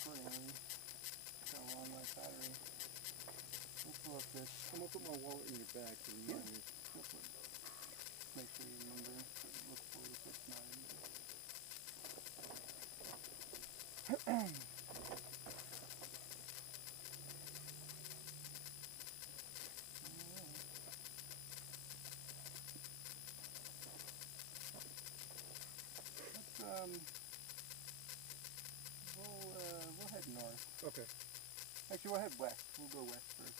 accordingly. Got a long life battery. We'll pull up this. I'm gonna put my wallet in your bag to remind you. Make sure you remember to look for the cessna in there. We'll head north. Okay. Actually, we'll head west. We'll go west first.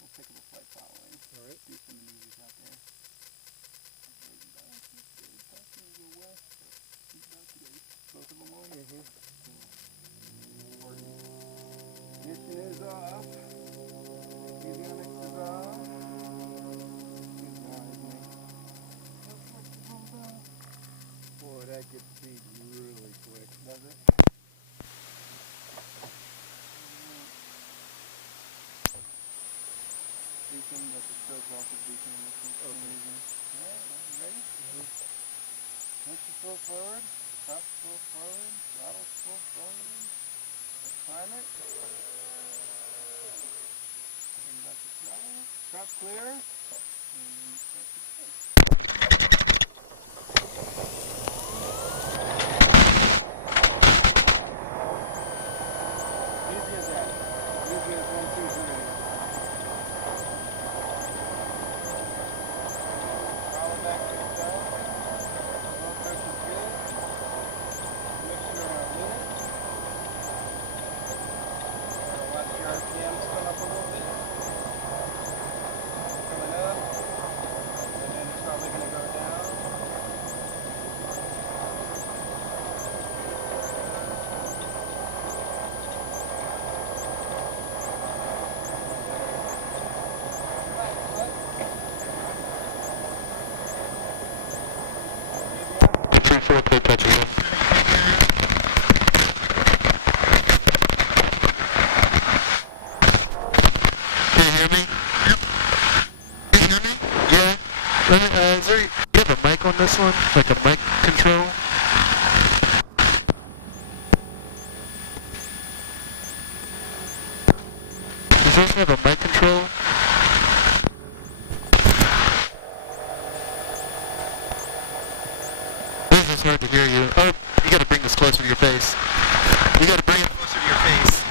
We'll pick up a flight following. All right. Do some maneuvers out there. Go west. Both of them on? Mm-hmm. Ignition is off. Avionics is off. He's on, isn't he? Boy, that gets speed really quick. Does it? Beacon, but the stroke off the beacon in this one for some reason. Alright, ready? Push full forward, top full forward, throttle full forward. Let's climb it. Bring back the throttle. Drop clear. And then start to take. Easy as that. Easy as 1, 2, 3. Throttle back to the side. Blood pressure's good. Mixture on a minute. Watch your RPMs come up a little bit. Coming up. And then it's probably going to go down. Is there, you have a mic on this one? Like a mic control? Does this have a mic control? This is hard to hear you. Oh, you gotta bring this closer to your face. You gotta bring it closer to your face.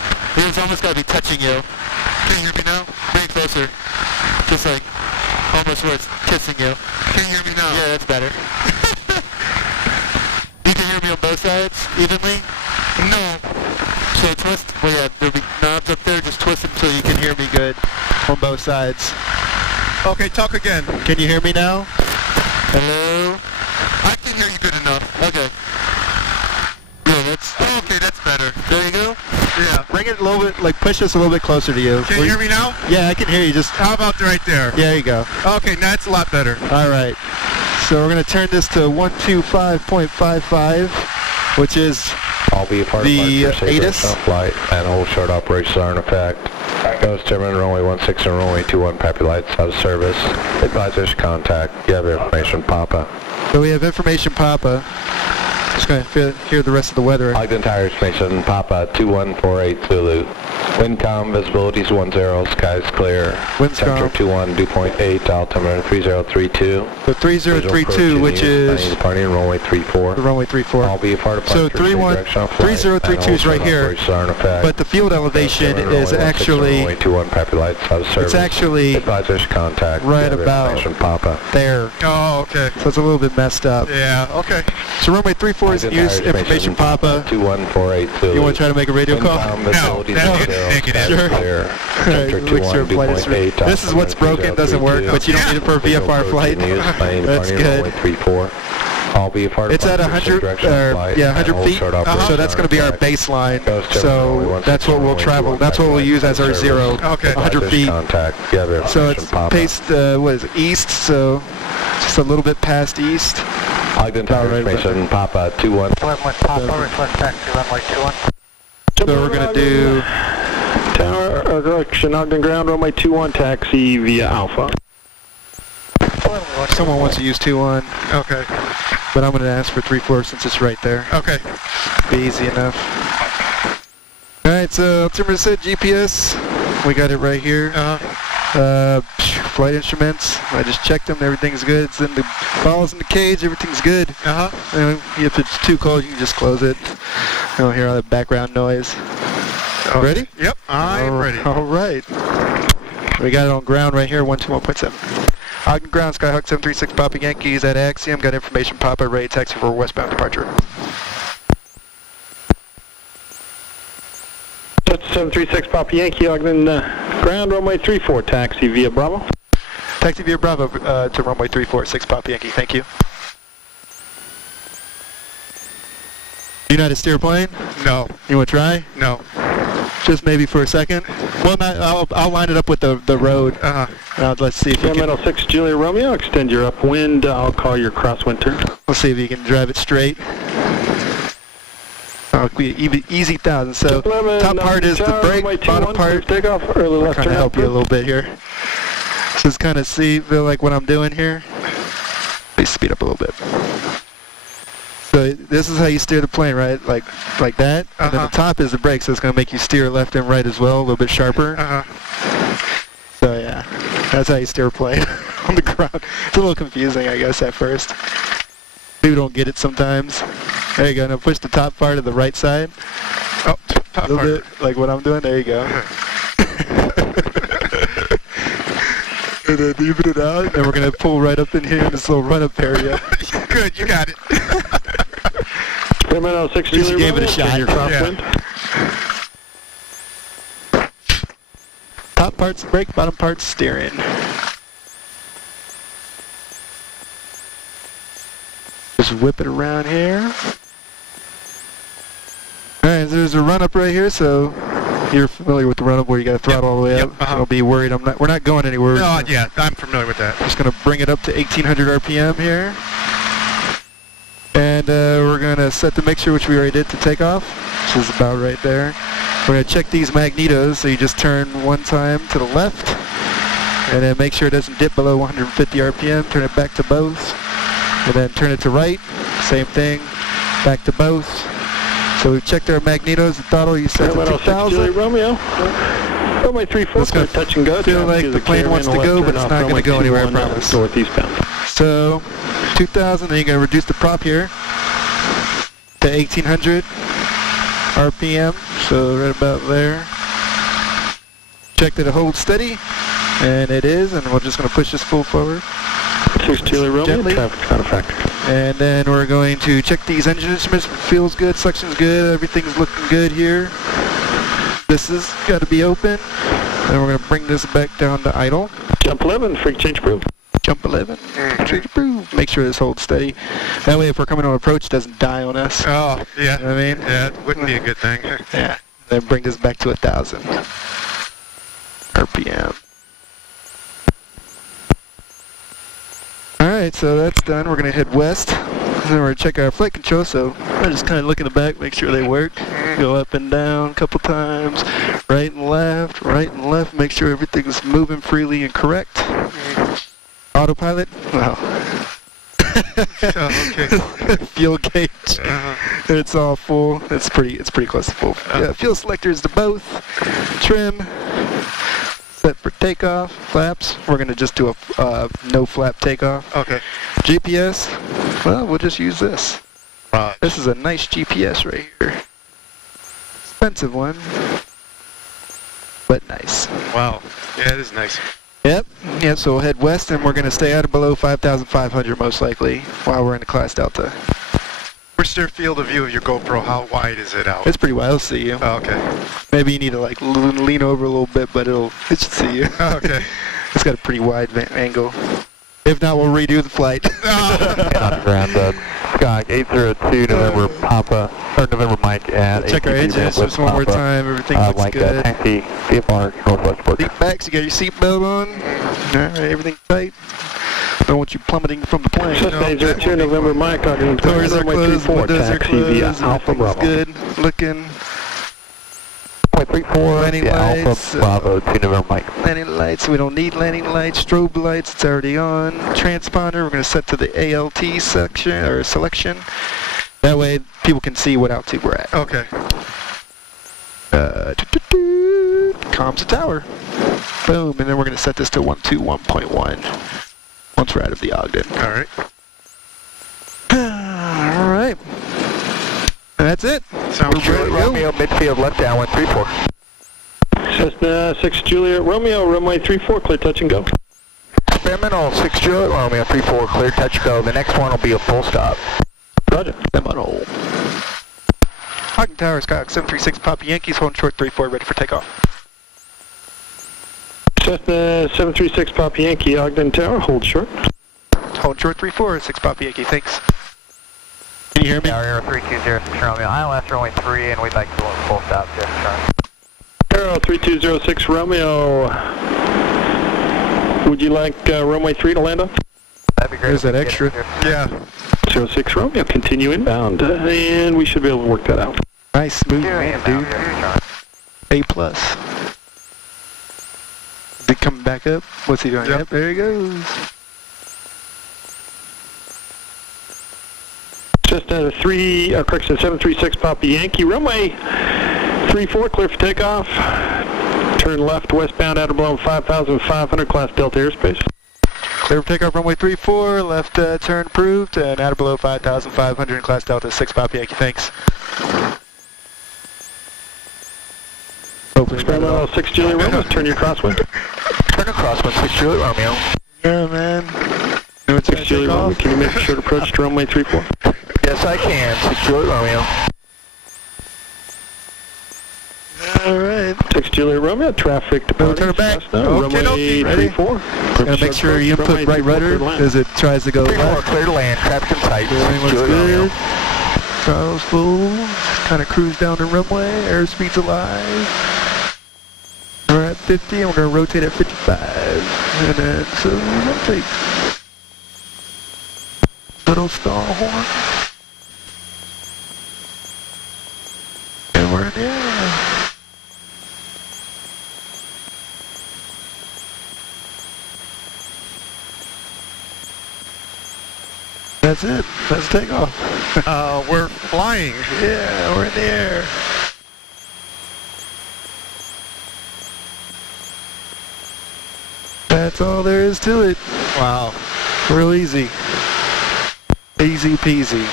It's almost gotta be touching you. Can you hear me now? Bring it closer. Just like, almost where it's kissing you. Can you hear me now? Yeah, that's better. You can hear me on both sides evenly? No. So twist, well yeah, there'll be knobs up there, just twist until you can hear me good on both sides. Okay, talk again. Can you hear me now? Hello? I can hear you good enough. Okay. Yeah, that's... Oh, okay, that's better. There you go? Yeah. Bring it a little bit, like push this a little bit closer to you. Can you hear me now? Yeah, I can hear you, just... How about right there? Yeah, there you go. Okay, now it's a lot better. Alright. So we're going to turn this to 125.55, which is I'll be a part the of ATIS. Flight and all short operations are in effect. Ghost German, runway 16 and runway 21, Pappy Lights out of service. Advisors contact. You have information, Papa. So we have information, Papa. Just going to hear the rest of the weather. Ogden Tire Information, Papa 2148 Zulu. Windcom, visibility is 10, skies clear. Windcom. Temperature 21, dew point 8, altimeter 3032. So 3032, which is departing runway 34. the runway 34. I'll be a part of So 3032 is right here, but the field elevation is actually, it's actually Advisors contact. right about Papa. there. Oh, okay. So it's a little bit messed up. Yeah, okay. So runway 34 is in use, information, Papa. 2148 Zulu. You want to try to make a radio call? No, that's negative. Sure. Clear. Alright, make sure flight is this is what's broken, doesn't work, but you don't need it for a VFR flight. That's good. I'll be a part of It's at 100, 100 feet, so that's going to be our baseline. So that's what we'll travel. That's what we'll use as our zero. Okay. 100 feet. So it's paced, what is it, east? So just a little bit past east. Ogden Tower Information, Papa 21. So we're going to do Tower direction Ogden ground runway 21 taxi via Alpha. someone wants to use 2-1, Okay. but I'm going to ask for 3-4 since it's right there. Okay. Be easy enough. Alright, so altimeter set, GPS. We got it right here. Flight instruments. I just checked them. Everything's good. It's in the balls in the cage. Everything's good. If it's too cold, you can just close it. You don't hear all that background noise. Okay. Ready? Yep, I'm ready. All right. We got it on ground right here, 121.7. Ogden ground, Skyhawk 736 Papa Yankees at Axiom. Got information, Papa, ready taxi for westbound departure. That's 736 Papa Yankee, Ogden ground, runway 34, taxi via Bravo. Taxi via Bravo to runway 346 Papa Yankee, thank you. You know how to steer a plane? No. You want to try? No. Just maybe for a second? Well, I'll line it up with the road. Let's see if you can... 6 Julia Romeo, extend your upwind, I'll call your crosswind turn. Let's see if you can drive it straight. Easy 1,000. So top part is the brake, bottom part. Take off, early left Trying to help you a little bit here. Just kind of feel like what I'm doing here. Please speed up a little bit. So this is how you steer the plane, right? Like that. And then the top is the brake, so it's going to make you steer left and right as well, a little bit sharper. So yeah, that's how you steer a plane on the ground. It's a little confusing, I guess, at first. People don't get it sometimes. There you go. Now push the top part of the right side. Oh, top a little bit, like what I'm doing. There you go. And then even it out, and we're going to pull right up in here in this little run-up area. Good, you got it. 6 At least you gave it a shot. Your crosswind. Top part's brake, bottom part's steering. Just whip it around here. Alright, there's a run-up right here, so you're familiar with the run-up where you got to throttle all the way up. Don't be worried. We're not going anywhere. No, yeah, I'm familiar with that. Just going to bring it up to 1800 RPM here. And we're going to set the mixture, which we already did, to take off, which is about right there. We're going to check these magnetos, so you just turn one time to the left, and then make sure it doesn't dip below 150 RPM. Turn it back to both, and then turn it to right. Same thing, back to both. So we've checked our magnetos, the throttle you set to 2,000. Romeo. Runway 34, touch and go. Feel like the plane wants to go, but it's not going to go anywhere, I promise. Northeastbound. So 2,000, then you're going to reduce the prop here to 1,800 RPM, so right about there. Check that it holds steady, and it is, and we're just going to push this full forward. 6 Julia Romeo, gently. traffic's not a factor. And then we're going to check these engine instruments. It feels good, suction's good, everything's looking good here. This has got to be open. And we're going to bring this back down to idle. Jump 11, freak change approved. Jump 11, change approved. Make sure this holds steady. That way if we're coming on approach, it doesn't die on us. Oh, yeah. You know what I mean? Yeah, it wouldn't be a good thing. Yeah. Then bring this back to 1,000 RPM. Alright, so that's done. We're going to head west. And then we're going to check our flight control, so I just kind of look in the back, make sure they work. Go up and down a couple times. Right and left, make sure everything's moving freely and correct. Autopilot? Well. Oh, okay. Fuel gauge. It's all full. It's pretty close to full. Yeah, fuel selectors to both. Trim. Set for takeoff. Flaps. We're gonna just do a no flap takeoff. Okay. GPS. Well, we'll just use this. Right. This is a nice GPS right here. Expensive one, but nice. Wow. Yeah, it is nice. Yep. Yeah, so we'll head west, and we're going to stay out of below 5,500 most likely while we're in the class Delta. Where's your field of view of your GoPro? How wide is it out? It's pretty wide. It'll see you. Oh, okay. Maybe you need to like lean over a little bit, but it should see you. Oh, okay. It's got a pretty wide angle. If not, we'll redo the flight. On ground, Sky 802 November Papa, or November Mike at Check our engines just one more time. Everything looks Mike, good. taxi, VFR, Northwest Port. Seat backs, you got your seatbelt on. Alright, everything tight. Don't want you plummeting from the plane. Cessna 802 November Mike, Doors are closed, windows are closed, Alpha Bravo. good, looking. 34, Landing lights, Alpha Bravo 2 November Mike. Landing lights, we don't need landing lights. Strobe lights, it's already on. Transponder, we're going to set to the ALT section, or selection. That way people can see what altitude we're at. Okay. Comms to tower. Boom, and then we're going to set this to 121.1 once we're out of the Ogden. Alright. Alright. That's it. Sounds Juliet good. Romeo, midfield left down 134. Cessna 6 Juliet Romeo, runway 34, clear touch and go. Experimental 6 Juliet Romeo 34, clear touch go. The next one will be a full stop. Roger. Experimental. Ogden Tower, Skyhawk 736, Papa Yankees, holding short 34, ready for takeoff. Cessna 736 Papa Yankee, Ogden Tower, hold short. Holding short 34, 6 Papa Yankee, thanks. Can you hear me? Tower 320 Romeo, ILS runway 3, and we'd like to go full stop, just turn. Arrow 3206 Romeo, would you like runway 3 to land on? That'd be great. There's that extra. Yeah. 06 Romeo, continue inbound, and we should be able to work that out. Nice, smooth man, dude. A+. Is he coming back up? What's he doing? Yep. Yep, there he goes. Cessna 736 Papa Yankee, runway 34, clear for takeoff. Turn left westbound out of below 5,500, class Delta airspace. Clear for takeoff, runway 34, left turn approved, and out of below 5,500 in class Delta, 6 Papa Yankee, thanks. Hopefully Experimental 6 Juliet Romeo, turn your crosswind. Turn across 6 Juliet Romeo. Yeah, man. Know it's 6 Juliet Romeo, can you make a short approach to runway 34? Yes, I can. 6 Juliet Romeo. Alright. 6 Juliet Romeo, traffic departing. turn it back. Cessna, Okay, runway ready? 34. Gotta make sure you input right rudder as it tries to go 34, left. clear to land. Traffic in sight. 6 Everything looks Juliet Romeo. good. Throttle's full. Kind of cruise down the runway. Airspeed's alive. We're at 50 and we're going to rotate at 55. And then, so rotate. Little stall horn. And we're in the air. That's it. That's takeoff. We're flying. Yeah, we're in the air. That's all there is to it. Wow. Real easy. Easy peasy.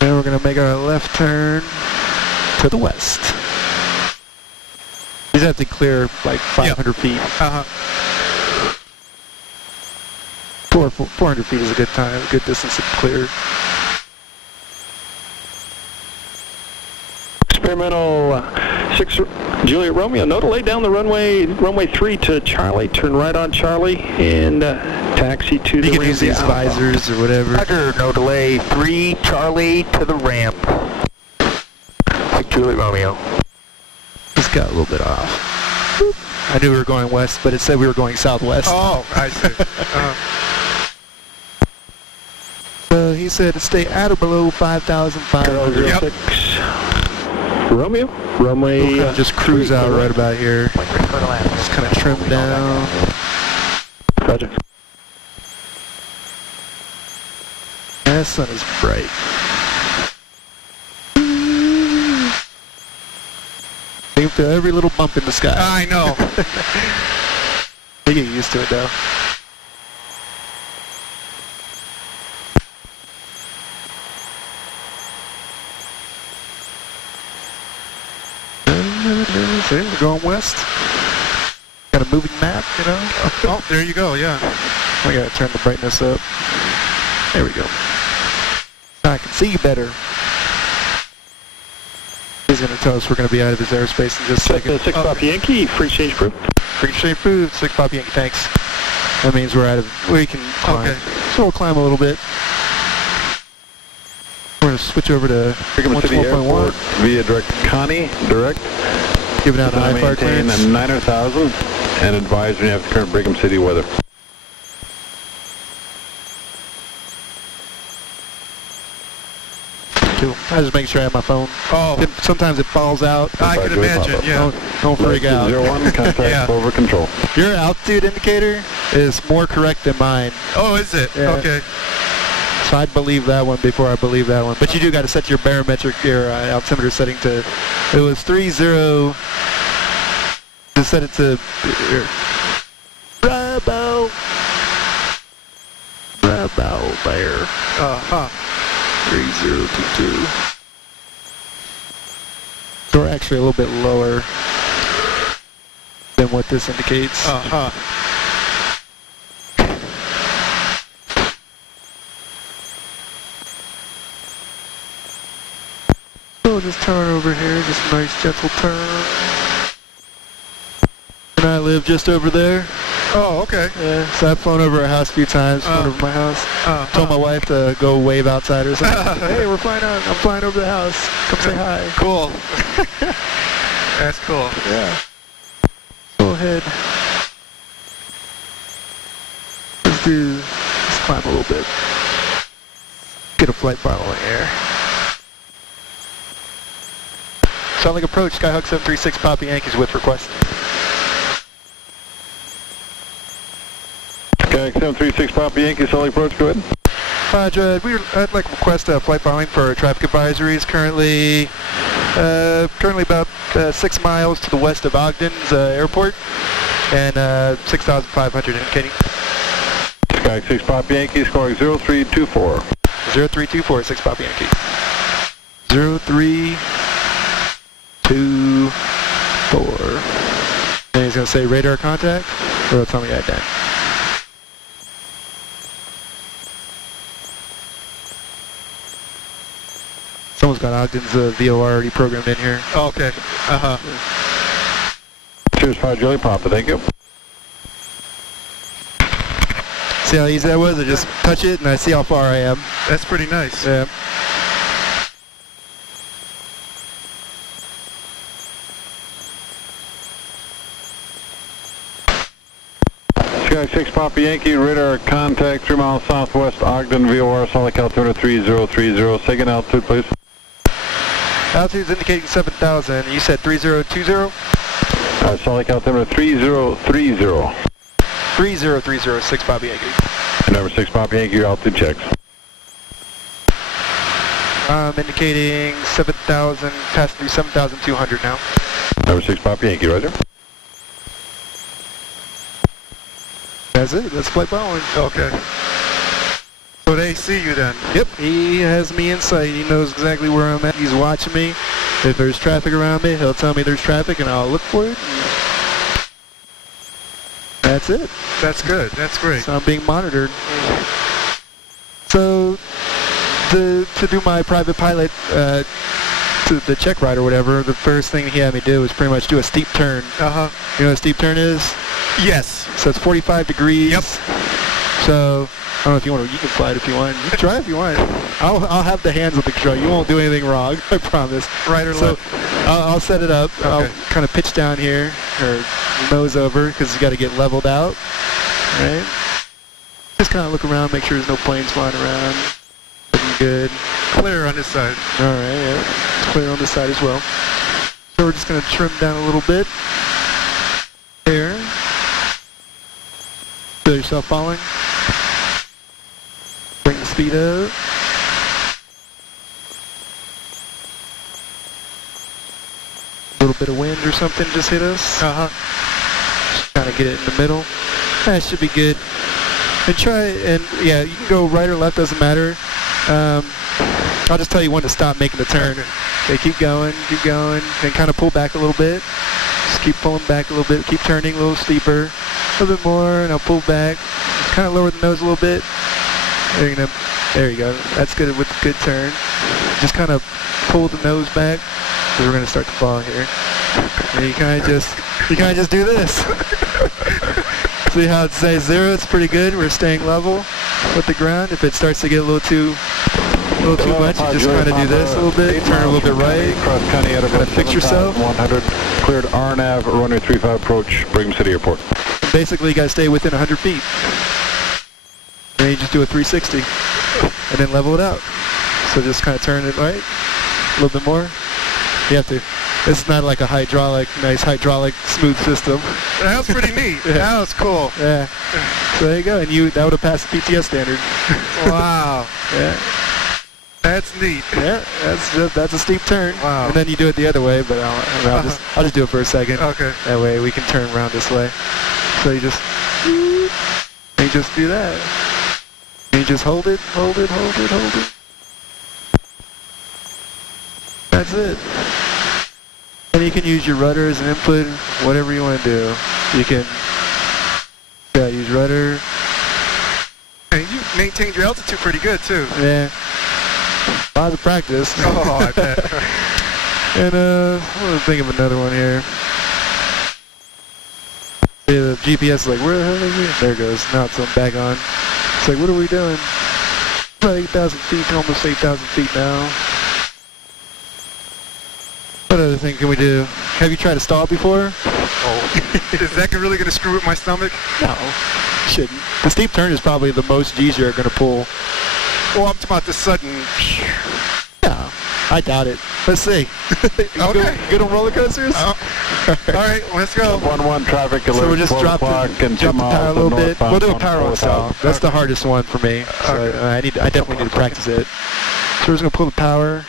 Now we're going to make our left turn to the west. You just have to clear like 500 feet. Uh-huh. 400 feet is a good time, a good distance to clear. Experimental 6 Juliet Romeo, no delay down the runway 3 to Charlie, turn right on Charlie, and taxi to the You can use these ramp. visors or whatever. Roger, no delay. 3 Charlie to the ramp. 6 Juliet Romeo. Just got a little bit off. I knew we were going west, but it said we were going southwest. Oh, I see. So he said to stay at or below 5,500. Yep. 06 Romeo, runway We'll kind of just cruise 3 out to right about here. Just kind of trim down. Roger. That sun is bright. You can feel every little bump in the sky. I know. You get used to it though. See, we're going west. Got a moving map, you know? Oh, there you go, yeah. I gotta turn the brightness up. There we go. Now I can see you better. He's gonna tell us we're gonna be out of his airspace in just a second. 6 Papa Yankee, free change approved. Free shape food, 6 Papa Yankee, thanks. That means we're out of, we can climb. Okay. So we'll climb a little bit. We're gonna switch over to Brigham City Airport 112.1. via direct Connie, direct. Giving out an IFAR Maintain clearance. a 9,000 and advise when you have current Brigham City weather. Cool. I just make sure I have my phone. Oh, Sometimes it falls out. I can imagine, yeah. Don't freak out. 01, contact Yeah. over control. Your altitude indicator is more correct than mine. Oh, is it? Yeah. Okay. So I'd believe that one before I believe that one. But you do got to set your barometric, your altimeter setting to, it was 30, just set it to, Bravo there. 3022. So we're actually a little bit lower than what this indicates. So just turn over here, just a nice gentle turn. And I live just over there. Oh, okay. Yeah, so I've flown over a house a few times, flown over my house. Told my wife to go wave outside or something. Hey, I'm flying over the house. Come say hi. Cool. That's cool. Yeah. Go ahead. Let's climb a little bit. Get a flight following air. Sounding approach, Skyhawk 736, Papa Yankees with request. Skyhawk 736, Papa Yankees, solid approach, go ahead. Roger, I'd like to request a flight following for traffic advisories. Currently about 6 miles to the west of Ogden's airport, and 6,500 indicating. Skyhawk 6 Papa Yankees, calling 0324. 0324, 6 Papa Yankee. 0324. And he's going to say radar contact, or he'll tell me that then. Someone's got Ogden's VOR already programmed in here. Oh, okay. Cheers, 5 Jelly Papa, thank you. See how easy that was? I just touch it and I see how far I am. That's pretty nice. Yeah. Skyhawk 6 Papa Yankee, radar contact 3 miles southwest Ogden, VOR, solid altimeter 3030. Second altitude, please. Altitude's indicating 7,000. You said 3020? Solid altimeter 3030. 3030, 6 Papa Yankee. And number 6 Papa Yankee, your altitude checks. Indicating 7,000, passing through 7,200 now. Number 6 Papa Yankee, roger. That's it, that's flight following. Okay. So they see you then? Yep, he has me in sight. He knows exactly where I'm at. He's watching me. If there's traffic around me, he'll tell me there's traffic and I'll look for it. That's it. That's good. That's great. So I'm being monitored. So to do my private pilot, to the check ride or whatever, the first thing he had me do was pretty much do a steep turn. You know what a steep turn is? Yes. So it's 45 degrees. Yep. So I don't know if you want to, you can fly it if you want. You can try it if you want. I'll have the hands on the control. You won't do anything wrong, I promise. Right or left? I'll set it up. Okay. I'll kind of pitch down here, or nose over, because you got to get leveled out, right? Just kind of look around, make sure there's no planes flying around. Looking good. Clear on this side. All right, yeah. It's clear on this side as well. So we're just going to trim down a little bit. There. Feel yourself falling. Bring the speed up. A little bit of wind or something just hit us. Just kind of get it in the middle. That should be good. And try, and yeah, you can go right or left, doesn't matter. I'll just tell you when to stop making the turn. Okay, keep going, and kind of pull back a little bit. Just keep pulling back a little bit, keep turning a little steeper, a little bit more, and I'll pull back. Kind of lower the nose a little bit. There you go. That's good with a good turn. Just kind of pull the nose back, because we're going to start to fall here. And you kind of just do this. See how it says 0? It's pretty good. We're staying level with the ground. If it starts to get a little too much, you just kind of do this a little bit, turn a little bit right, kind of fix yourself. 100, cleared RNAV, runway 35 approach, Brigham City Airport. Basically, you got to stay within 100 feet. And then you just do a 360, and then level it out. So just kind of turn it right, a little bit more, You have to. It's not like a nice hydraulic smooth system. That was pretty neat. Yeah. That was cool. Yeah. So there you go, and that would have passed the PTS standard. Wow. Yeah. That's neat. Yeah. That's a steep turn. Wow. And then you do it the other way, but I'll just do it for a second. Okay. That way we can turn around this way. So you just do that. And you just hold it. That's it. And you can use your rudder as an input, whatever you want to do. You can use rudder. And you maintained your altitude pretty good too. Yeah. Lots of practice. Oh, I bet. And I'm gonna think of another one here. Yeah, the GPS is like, where the hell is it? There it goes. Now it's back on. It's like, what are we doing? About 8,000 feet, almost 8,000 feet now. What other thing can we do? Have you tried to stall before? Oh. Is that really going to screw with my stomach? No. Shouldn't. The steep turn is probably the most G's you're going to pull. Well, I'm talking about the sudden... Yeah. I doubt it. Let's see. Okay. Good on roller coasters? All right, let's go. 1-1 traffic alert. So we'll just drop the power a little bit. We'll do a power on stall. That's the hardest one for me. So I definitely need to practice it. So we're just gonna pull the power.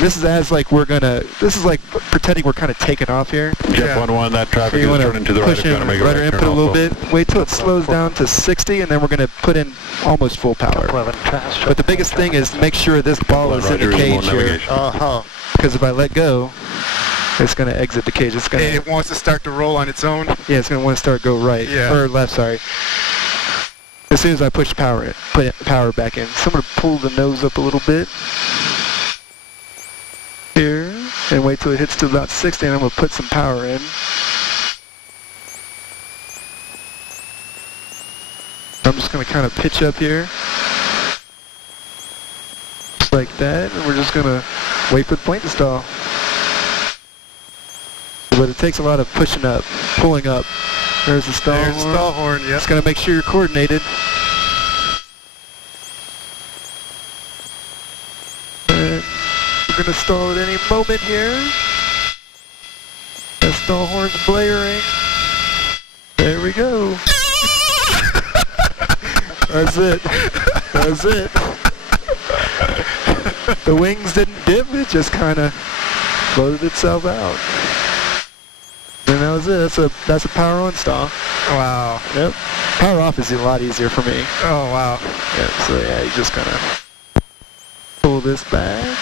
This is this is like pretending we're kind of taking off here. Jet 1-1, that traffic So you is want turning to to the right. push in rudder input a little bit. Wait till it slows down to 60, and then we're gonna put in almost full power. But the biggest thing is make sure this ball is in the cage here. Because if I let go, it's going to exit the cage. It wants to start to roll on its own. Yeah, it's going to want to go right. Yeah. Or left, sorry. As soon as I push power put power back in. So I'm going to pull the nose up a little bit. Here. And wait till it hits to about 60, and I'm going to put some power in. I'm just going to kind of pitch up here. Just like that. And we're just going to wait for the plane to stall. But it takes a lot of pushing up, pulling up. There's the stall horn. There's the stall horn, yeah. Just got to make sure you're coordinated. And we're going to stall at any moment here. The stall horn's blaring. There we go. That's it. That's it. The wings didn't dip, it just kind of floated itself out. And that was it. That's a power on stall. Wow. Yep. Power off is a lot easier for me. Oh, wow. Yep. So yeah, you just kind of pull this back.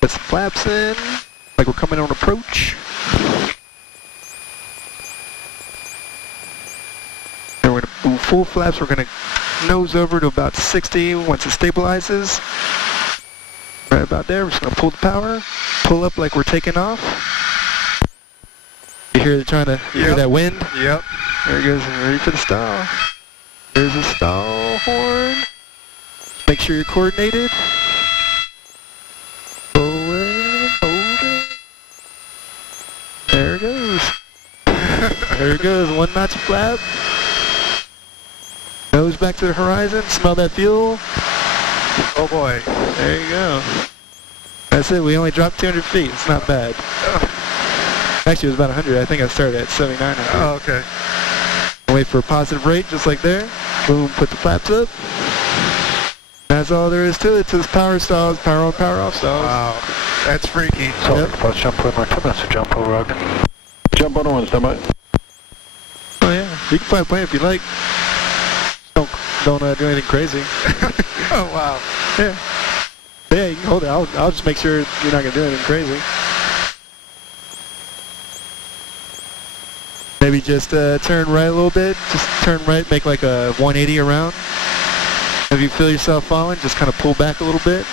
Put some flaps in, like we're coming on approach. And we're gonna move full flaps. We're gonna nose over to about 60 once it stabilizes. Right about there, we're just gonna pull the power, pull up like we're taking off. You hear hear that wind? Yep. There it goes, ready for the stall. There's the stall horn. Make sure you're coordinated. Forward, hold it. There it goes. There it goes, one notch flap. Nose back to the horizon, smell that fuel. Oh boy. There you go. That's it. We only dropped 200 feet. It's not bad. Actually, it was about 100. I think I started at 7900. Oh, okay. Wait for a positive rate, just like there. Boom, put the flaps up. That's all there is to it. To this power stalls, power on, power off stalls. Wow. That's freaky. So, let's jump over. 2 minutes to jump over. Jump on the one, stand by. Oh yeah, you can fly a plane if you like. Don't do anything crazy. Oh, wow. Yeah. Yeah, you can hold it. I'll just make sure you're not going to do anything crazy. Maybe just turn right a little bit. Just turn right, make like a 180 around. If you feel yourself falling, just kind of pull back a little bit.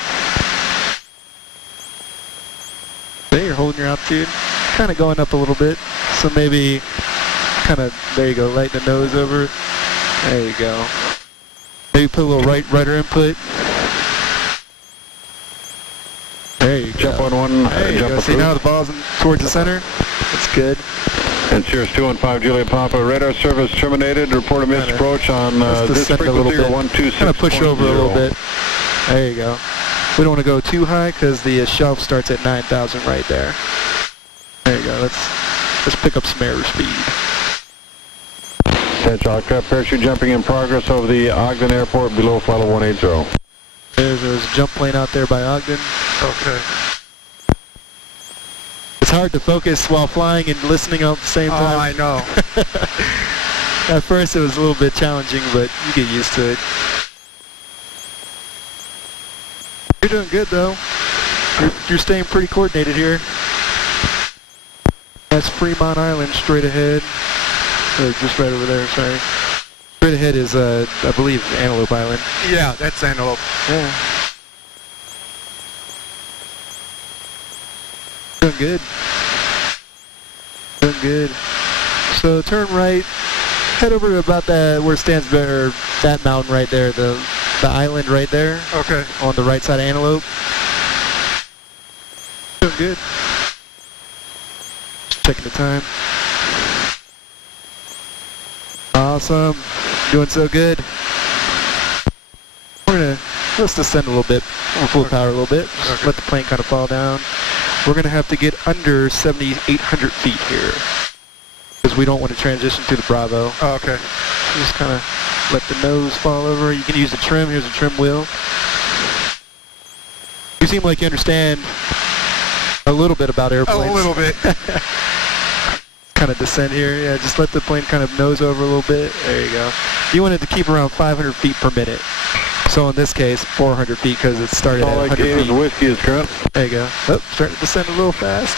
Okay, you're holding your altitude. Kind of going up a little bit. So maybe kind of, there you go, lighten the nose over. There you go. Maybe put a little rudder input. There you go. Jump on one. There you go. See now the ball's towards the center. That's good. And Sirius 215 Juliet Papa, radar service terminated. Report a missed approach on this frequency or 126.0. Kind of push over a little bit. There you go. We don't want to go too high because the shelf starts at 9,000 right there. There you go. Let's pick up some airspeed. Central aircraft parachute jumping in progress over the Ogden Airport below flight level 180. There's a jump plane out there by Ogden. Okay. It's hard to focus while flying and listening at the same time. Oh, I know. At first it was a little bit challenging, but you get used to it. You're doing good though. You're staying pretty coordinated here. That's Fremont Island straight ahead. Or just right over there, sorry. Straight ahead is, I believe, Antelope Island. Yeah, that's Antelope. Yeah. Doing good. Doing good. So turn right, head over to about that where it stands there, that mountain right there, the island right there. Okay. On the right side of Antelope. Doing good. Just checking the time. Awesome. Doing so good. Let's descend a little bit. We'll full power a little bit. Just let the plane kind of fall down. We're going to have to get under 7,800 feet here. Because we don't want to transition to the Bravo. Oh, okay. Just kind of let the nose fall over. You can use the trim. Here's a trim wheel. You seem like you understand a little bit about airplanes. A little bit. Kind of descend here. Yeah, just let the plane kind of nose over a little bit. There you go. You want it to keep around 500 feet per minute. So in this case, 400 feet because it started at 100 feet. Whiskey is current. There you go. Oh, starting to descend a little fast.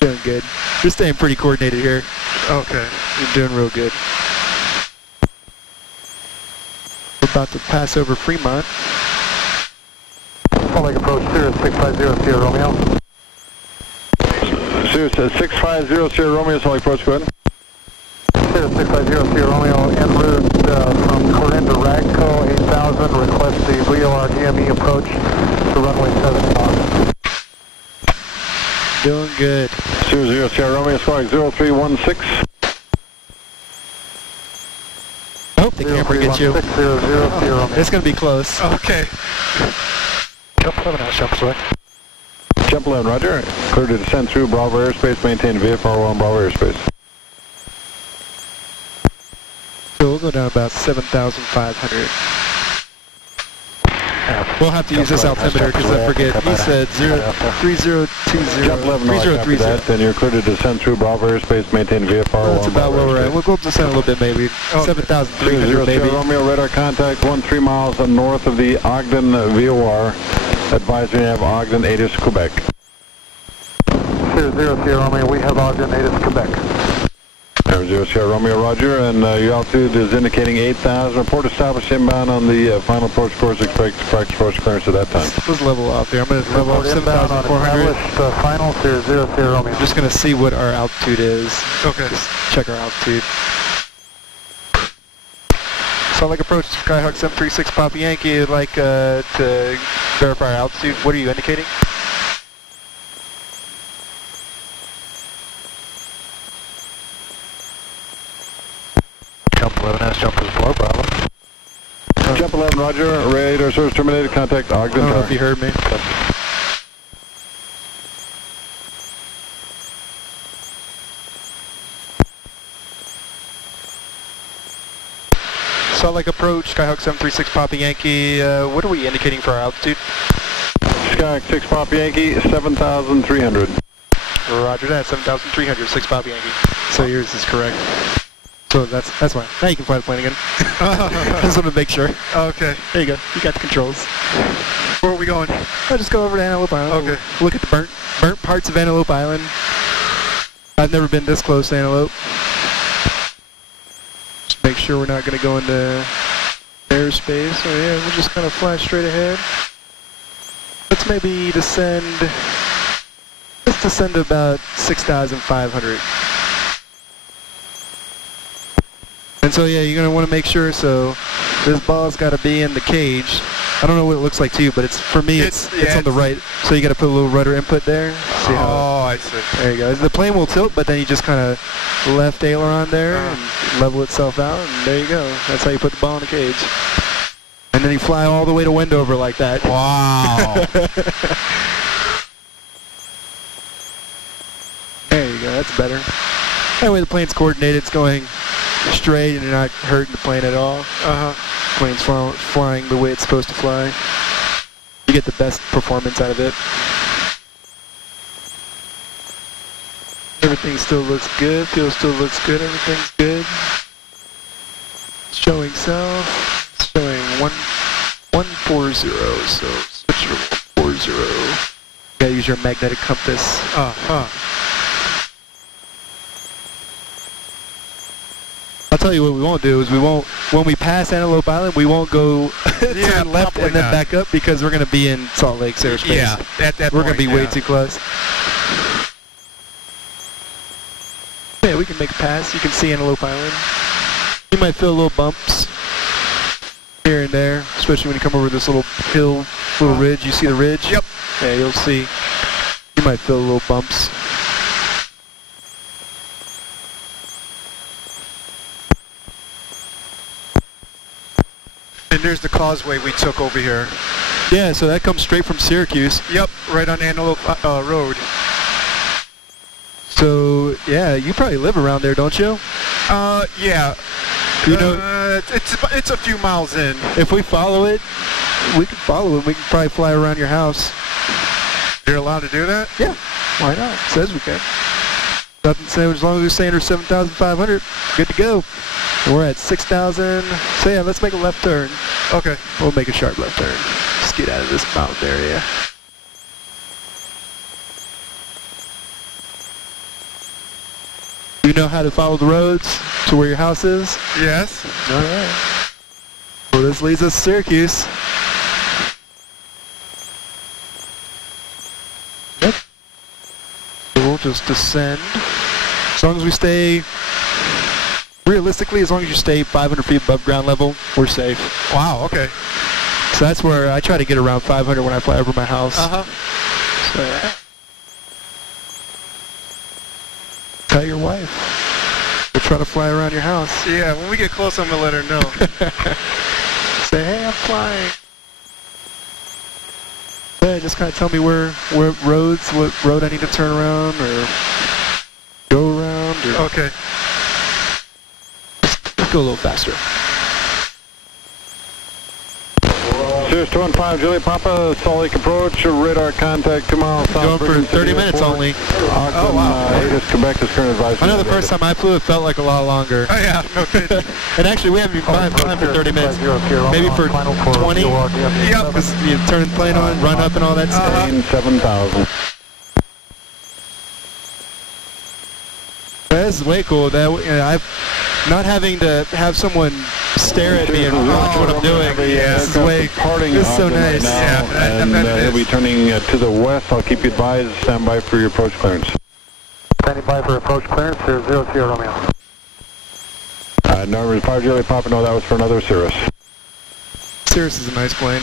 Doing good. You're staying pretty coordinated here. Okay. You're doing real good. We're about to pass over Fremont. Salt Lake approach, Sirius 650 Sierra Romeo. Sirius 650 Sierra Romeo, Salt Lake approach, go ahead. Sirius 650 Sierra Romeo, en route from Corinne to Ragco 8000, request the VOR GME approach to runway 7 Doing good. 00 Sierra Romeo, squawk 0316. I hope the camera gets you. 600 Sierra Romeo. It's going to be close. Okay. Jump 7 out, jump away. Jump 11, roger. Clear to descend through Bravo airspace, maintain VFR 1 Bravo airspace. So we'll go down about 7,500. We'll have to use this altimeter because I forget. He said 3020. Jump 11, no, I copy that. Then you're clear to descend through Bravo airspace, maintain VFR 1 That's about where we're at. We'll go descend a little bit maybe. 7,300 maybe. Romeo radar contact 13 miles north of the Ogden VOR. Advisory, you have Ogden, Atis, Quebec. 00 Sierra Romeo, we have Ogden, Atis, Quebec. 00 Sierra Romeo, roger, and your altitude is indicating 8,000. Report established inbound on the final approach course. Expect practice approach clearance at that time. Let's level off there. I'm going to level off 7,400. Final 00 Sierra Romeo. I'm just going to see what our altitude is. Okay. Just check our altitude. Salt Lake approach to Skyhawk 736 Papa Yankee. I'd like to verify our altitude. What are you indicating? Jump 11S, jump is below Bravo. Jump 11, roger. Radar service terminated. Contact Ogden I don't know Tower. if you heard me. Salt Lake approach, Skyhawk 736 Papa Yankee. What are we indicating for our altitude? Skyhawk 6 Papa Yankee, 7,300. Roger that, 7,300, 6 Papa Yankee. So yours is correct. So that's fine. Now you can fly the plane again. I just want to make sure. Okay. There you go. You got the controls. Where are we going? I'll just go over to Antelope Island. Okay. Look at the burnt parts of Antelope Island. I've never been this close to Antelope. Just make sure we're not going to go into airspace. So yeah, we'll just kind of fly straight ahead. Let's maybe descend. Let's descend to about 6,500. And so yeah, you're going to want to make sure, so this ball's got to be in the cage. I don't know what it looks like to you, but it's for me. It's on the right. So you got to put a little rudder input there. See how I see. there you go. The plane will tilt, but then you just kind of left aileron there and level itself out, and there you go. That's how you put the ball in the cage. And then you fly all the way to Wendover like that. Wow. There you go. That's better. Anyway, the plane's coordinated. It's going straight, and you're not hurting the plane at all. Plane's flying the way it's supposed to fly. You get the best performance out of it. Everything still looks good. Fuel still looks good. Everything's good. Showing south. Showing 140. So switch to 140. You gotta use your magnetic compass. I'll tell you what we won't do is when we pass Antelope Island, we won't go turn left and then back up because we're going to be in Salt Lake's airspace. Yeah, at that we're going to be way yeah. too close. Yeah, we can make a pass. You can see Antelope Island. You might feel little bumps here and there, especially when you come over this little hill, little ridge. You see the ridge? Yep. Yeah, you'll see. You might feel little bumps. And there's the causeway we took over here. Yeah, so that comes straight from Syracuse. Yep, right on Antelope Road. So, yeah, you probably live around there, don't you? Yeah. You know, it's a few miles in. if we follow it, we can follow it. We can probably fly around your house. You're allowed to do that? Yeah, why not? It says we can. Nothing saying as long as we're saying there's 7,500, good to go. We're at 6,000. So yeah, let's make a left turn. Okay. We'll make a sharp left turn. Just get out of this mountain area. You know how to follow the roads to where your house is? Yes. All right. Well, this leads us to Syracuse. Yep. So we'll just descend. As long as we stay, realistically, as long as you stay 500 feet above ground level, we're safe. Wow, okay. So that's where I try to get around 500 when I fly over my house. So yeah. Tell your wife. We'll try to fly around your house. Yeah, when we get close, I'm going to let her know. Say, hey, I'm flying. Yeah, just kind of tell me where roads, what road I need to turn around or go around. Or Okay. Let's go a little faster. Cirrus 215, Juliet Papa, Salt Lake approach, radar contact 2 miles south. Going for 30 minutes only. Oh, wow. Aegis, Quebec is current advisory. I know the first time I flew, it felt like a lot longer. Oh, yeah, no kidding. And actually, we haven't even flown for 30 minutes. Maybe for 20. Yep. Because you turn the plane on, run up and all that stuff. 7,000. This is way cool. That I've not having to have someone stare at me and watch what I'm doing. This is way. This is so nice. Yeah, and he'll be turning to the west. I'll keep you advised. Stand by for your approach clearance. Standing by for approach clearance. 00 Romeo. No, 5 Juliet Papa. No, that was for another Cirrus. Cirrus is a nice plane.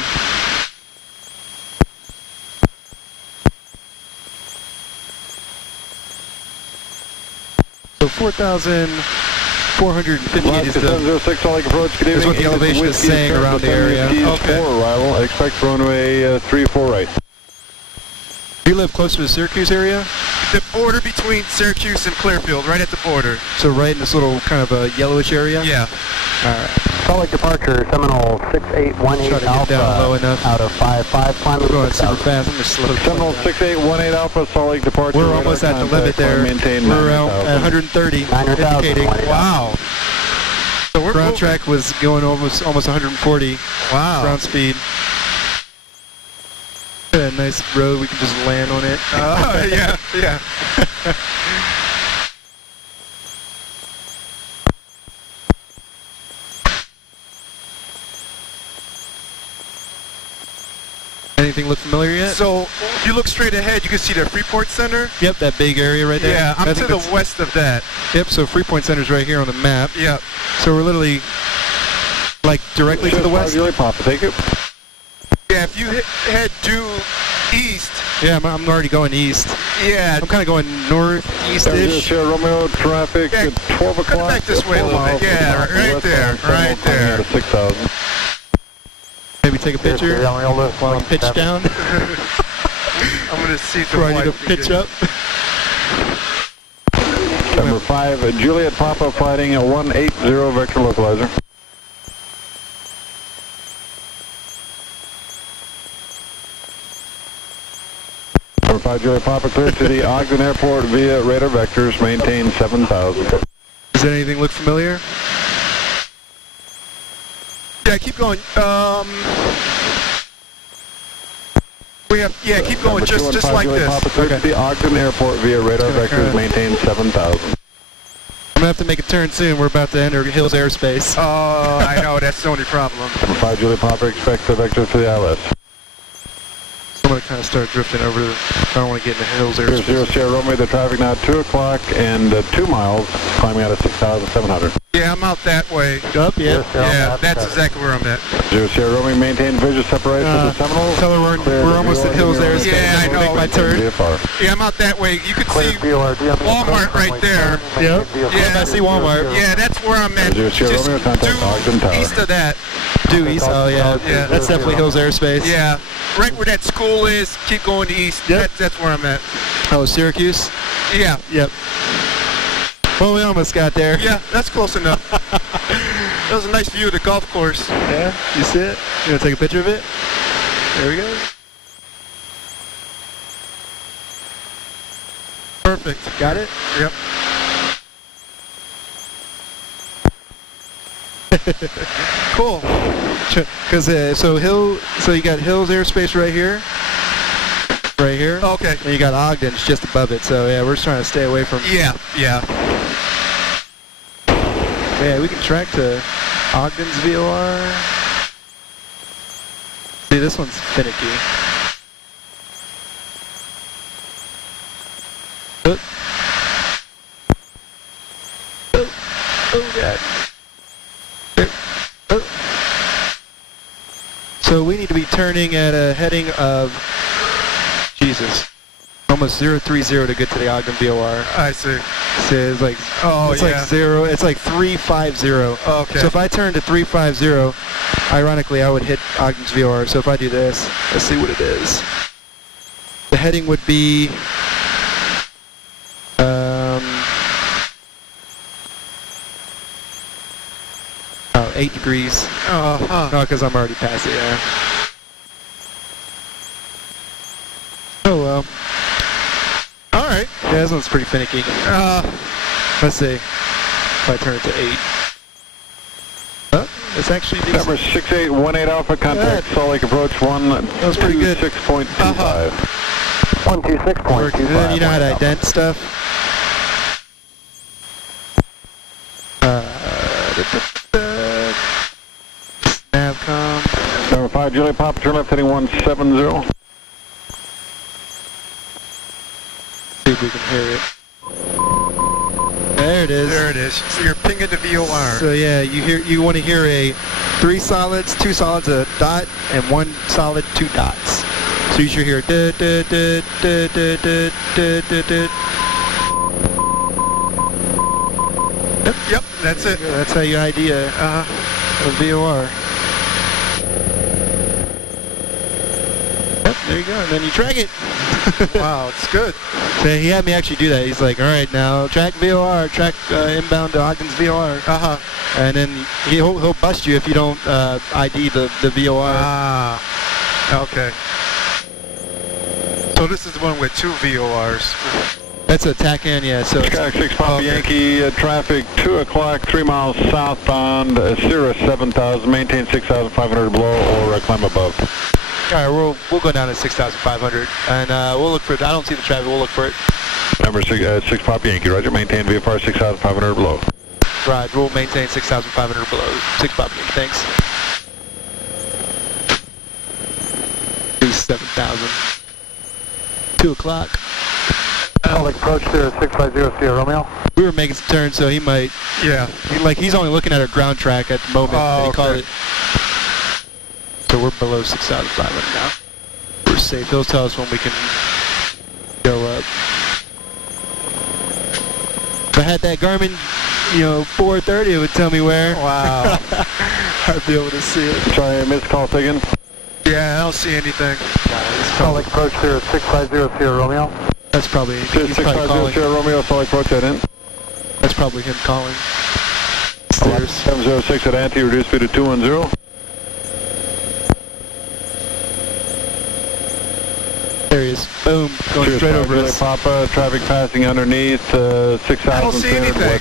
So 4,458 is 706 Salt Lake approach. Good evening. what the elevation is saying around the area. Okay. For arrival. Expect runway 34 right. Do you live closer to the Syracuse area? The border between Syracuse and Clearfield, right at the border. So right in this little kind of a yellowish area? Yeah. Alright. Salt Lake departure, Seminole 6818 Try to get Alpha. down low enough. Out of 55, climb We're going to super fast. I'm just slow. Seminole 6818 Alpha, Salt Lake departure. We're almost at the limit there. We're out at 130, 900,000. indicating. Wow. So we're Ground moving. track was going almost 140 Wow. ground speed. A nice road, we can just land on it. Yeah, yeah. Anything look familiar yet? So if you look straight ahead, you can see the Freeport Center. Yep, that big area right there. Yeah, I'm I to think the that's- west of that. Yep, so Freeport Center's right here on the map. Yeah. So we're literally like directly to the west. Juliet Papa, take it. Yeah, if you head due east. Yeah, I'm already going east. Yeah. I'm kind of going northeast-ish. Romeo, traffic Yeah, at 12 o'clock. Cut it back this way a little bit. Yeah, right there, right there. 6,000. Maybe take a picture while I'm pitched down. I'm going to see the Before I need to pitch up. Number 5, Juliet Papa fighting a 180 vector localizer. Number 5, Juliet Papa cleared to the Ogden Airport via radar vectors, maintain 7,000. Does anything look familiar? Yeah, keep going. We have, yeah, keep going, just like this. Papa cleared to the Ogden Airport via radar vectors, maintain 7,000. I'm gonna have to make a turn soon. We're about to enter Hills airspace. Oh, I know, that's the only problem. Number 5, Juliet Papa expects the vector to the ILS. I'm gonna kind of start drifting over the. I don't want to get into Hills airspace. 0 Sierra Romeo, the traffic now 2 o'clock and 2 miles, climbing out of 6,700. Yeah, I'm out that way. Up, yeah. Yeah, that's exactly where I'm at. 0 Sierra Romeo, maintain visual separation of the Seminoles. Tell her we're almost at Hills airspace. Yeah, I know. Make my turn. Yeah, I'm out that way. You can see Walmart right there. Yep. Yeah, I see Walmart. Yeah, that's where I'm at. 0 Sierra Just Romeo, contact Ogden Tower. east of that. Due east. Oh yeah. Yeah. That's definitely Hills airspace. Yeah, right where that school is. Keep going east. Yep. That's where I'm at. Oh, Syracuse. Yeah. Yep. Well, we almost got there. Yeah, that's close enough. That was a nice view of the golf course. Yeah. You see it? You gonna take a picture of it? There we go. Perfect. Got it? Yep. Cool. Because so you got Hills airspace right here. Right here. Okay. And you got Ogden's just above it. So yeah, we're just trying to stay away from. Yeah. Yeah, we can track to Ogden's VOR. See, this one's finicky. Oh, God. Oh. So we need to be turning at a heading of, Jesus, almost 030 to get to the Ogden VOR. I see. So it's like, Oh, yeah. like zero. It's like 350. Okay. So if I turn to 350, ironically, I would hit Ogden's VOR. So if I do this, let's see what it is. The heading would be 8 degrees. Uh-huh. No, because I'm already past it. Yeah. Oh well. All right. Yeah, this one's pretty finicky. Let's see. If I turn it to 8. Oh, it's actually decent. Number 6818 Alpha, contact Salt Lake approach 126.25. 126.25. And then you know how to ident stuff. Navcom. Number 5 Juliet Papa, turn left heading 170. See if we can hear it. There it is. There it is. So you're pinging the VOR. So yeah, you want to hear a 3 solids, 2 solids, a dot, and 1 solid, 2 dots. So you should hear Yep, that's it. That's how you ID a VOR. Yep, there you go, and then you track it. Wow, it's good. So he had me actually do that. He's like, all right, now track VOR, track inbound to Ogden's VOR. Uh-huh. And then he'll bust you if you don't ID the VOR. Ah, okay. So this is the one with 2 VORs. That's a TACAN, yeah. So Sky 6 Papa Yankee, traffic 2 o'clock, 3 miles southbound, Sierra 7,000, maintain 6,500 below or climb above. all right, we'll go down to 6,500, and we'll look for it. I don't see the traffic. We'll look for it. Number 6 Papa Yankee, roger, maintain VFR 6,500 below. Right, we'll maintain 6,500 below. 6 Papa Yankee, thanks. 7,000. 2 o'clock. Public approach there, 650 Sierra Romeo. We were making some turns, so he might. Yeah. He's only looking at our ground track at the moment. Oh, They call okay. it. So we're below 6,500 now. We're safe. They'll tell us when we can go up. If I had that Garmin, 430, it would tell me where. Wow. I'd be able to see it. Try a missed call again. Yeah, I don't see anything. Salt Lake approach 6500 Sierra Romeo. That's probably, he's probably calling. Romeo, Salt Lake approach that in. That's probably him calling. Stairs. 706 at Ante, reduce speed to 210. There he is. Boom. Going straight over us. Papa, traffic passing underneath 6,000. I don't see anything.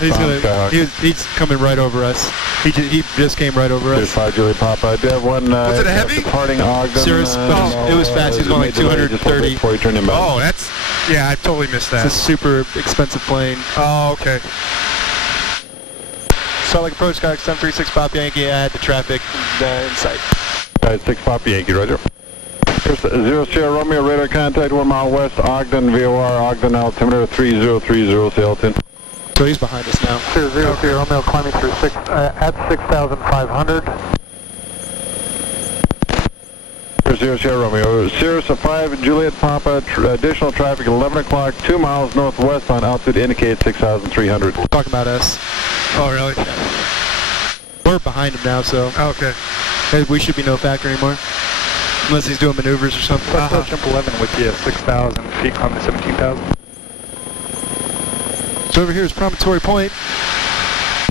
He's coming right over us. He just came right over us. 5 Julie Papa. I do have one Was it a heavy? departing Ogden. Cirrus, it was fast. He was going like 230. Before you turn him back. Oh, that's... Yeah, I totally missed that. It's a super expensive plane. Oh, okay. Salt Lake approach, Skyhawk 736 Pop Yankee. I had the traffic in sight. 6 Papa Yankee, roger. 0 Sierra Romeo, radar contact 1 mile west, Ogden, VOR, Ogden, altimeter 3030, Sailton. So he's behind us now. 0 Sierra Romeo climbing through at 6,500. 0 Sierra Romeo, Cirrus 5 Juliet Papa, additional traffic 11 o'clock, 2 miles northwest on altitude indicates 6,300. Talking about us. Oh, really? We're behind him now, so Okay. we should be no factor anymore. Unless he's doing maneuvers or something. Let's jump 11 with you, 6,000 feet, climbing 17,000. So over here is Promontory Point.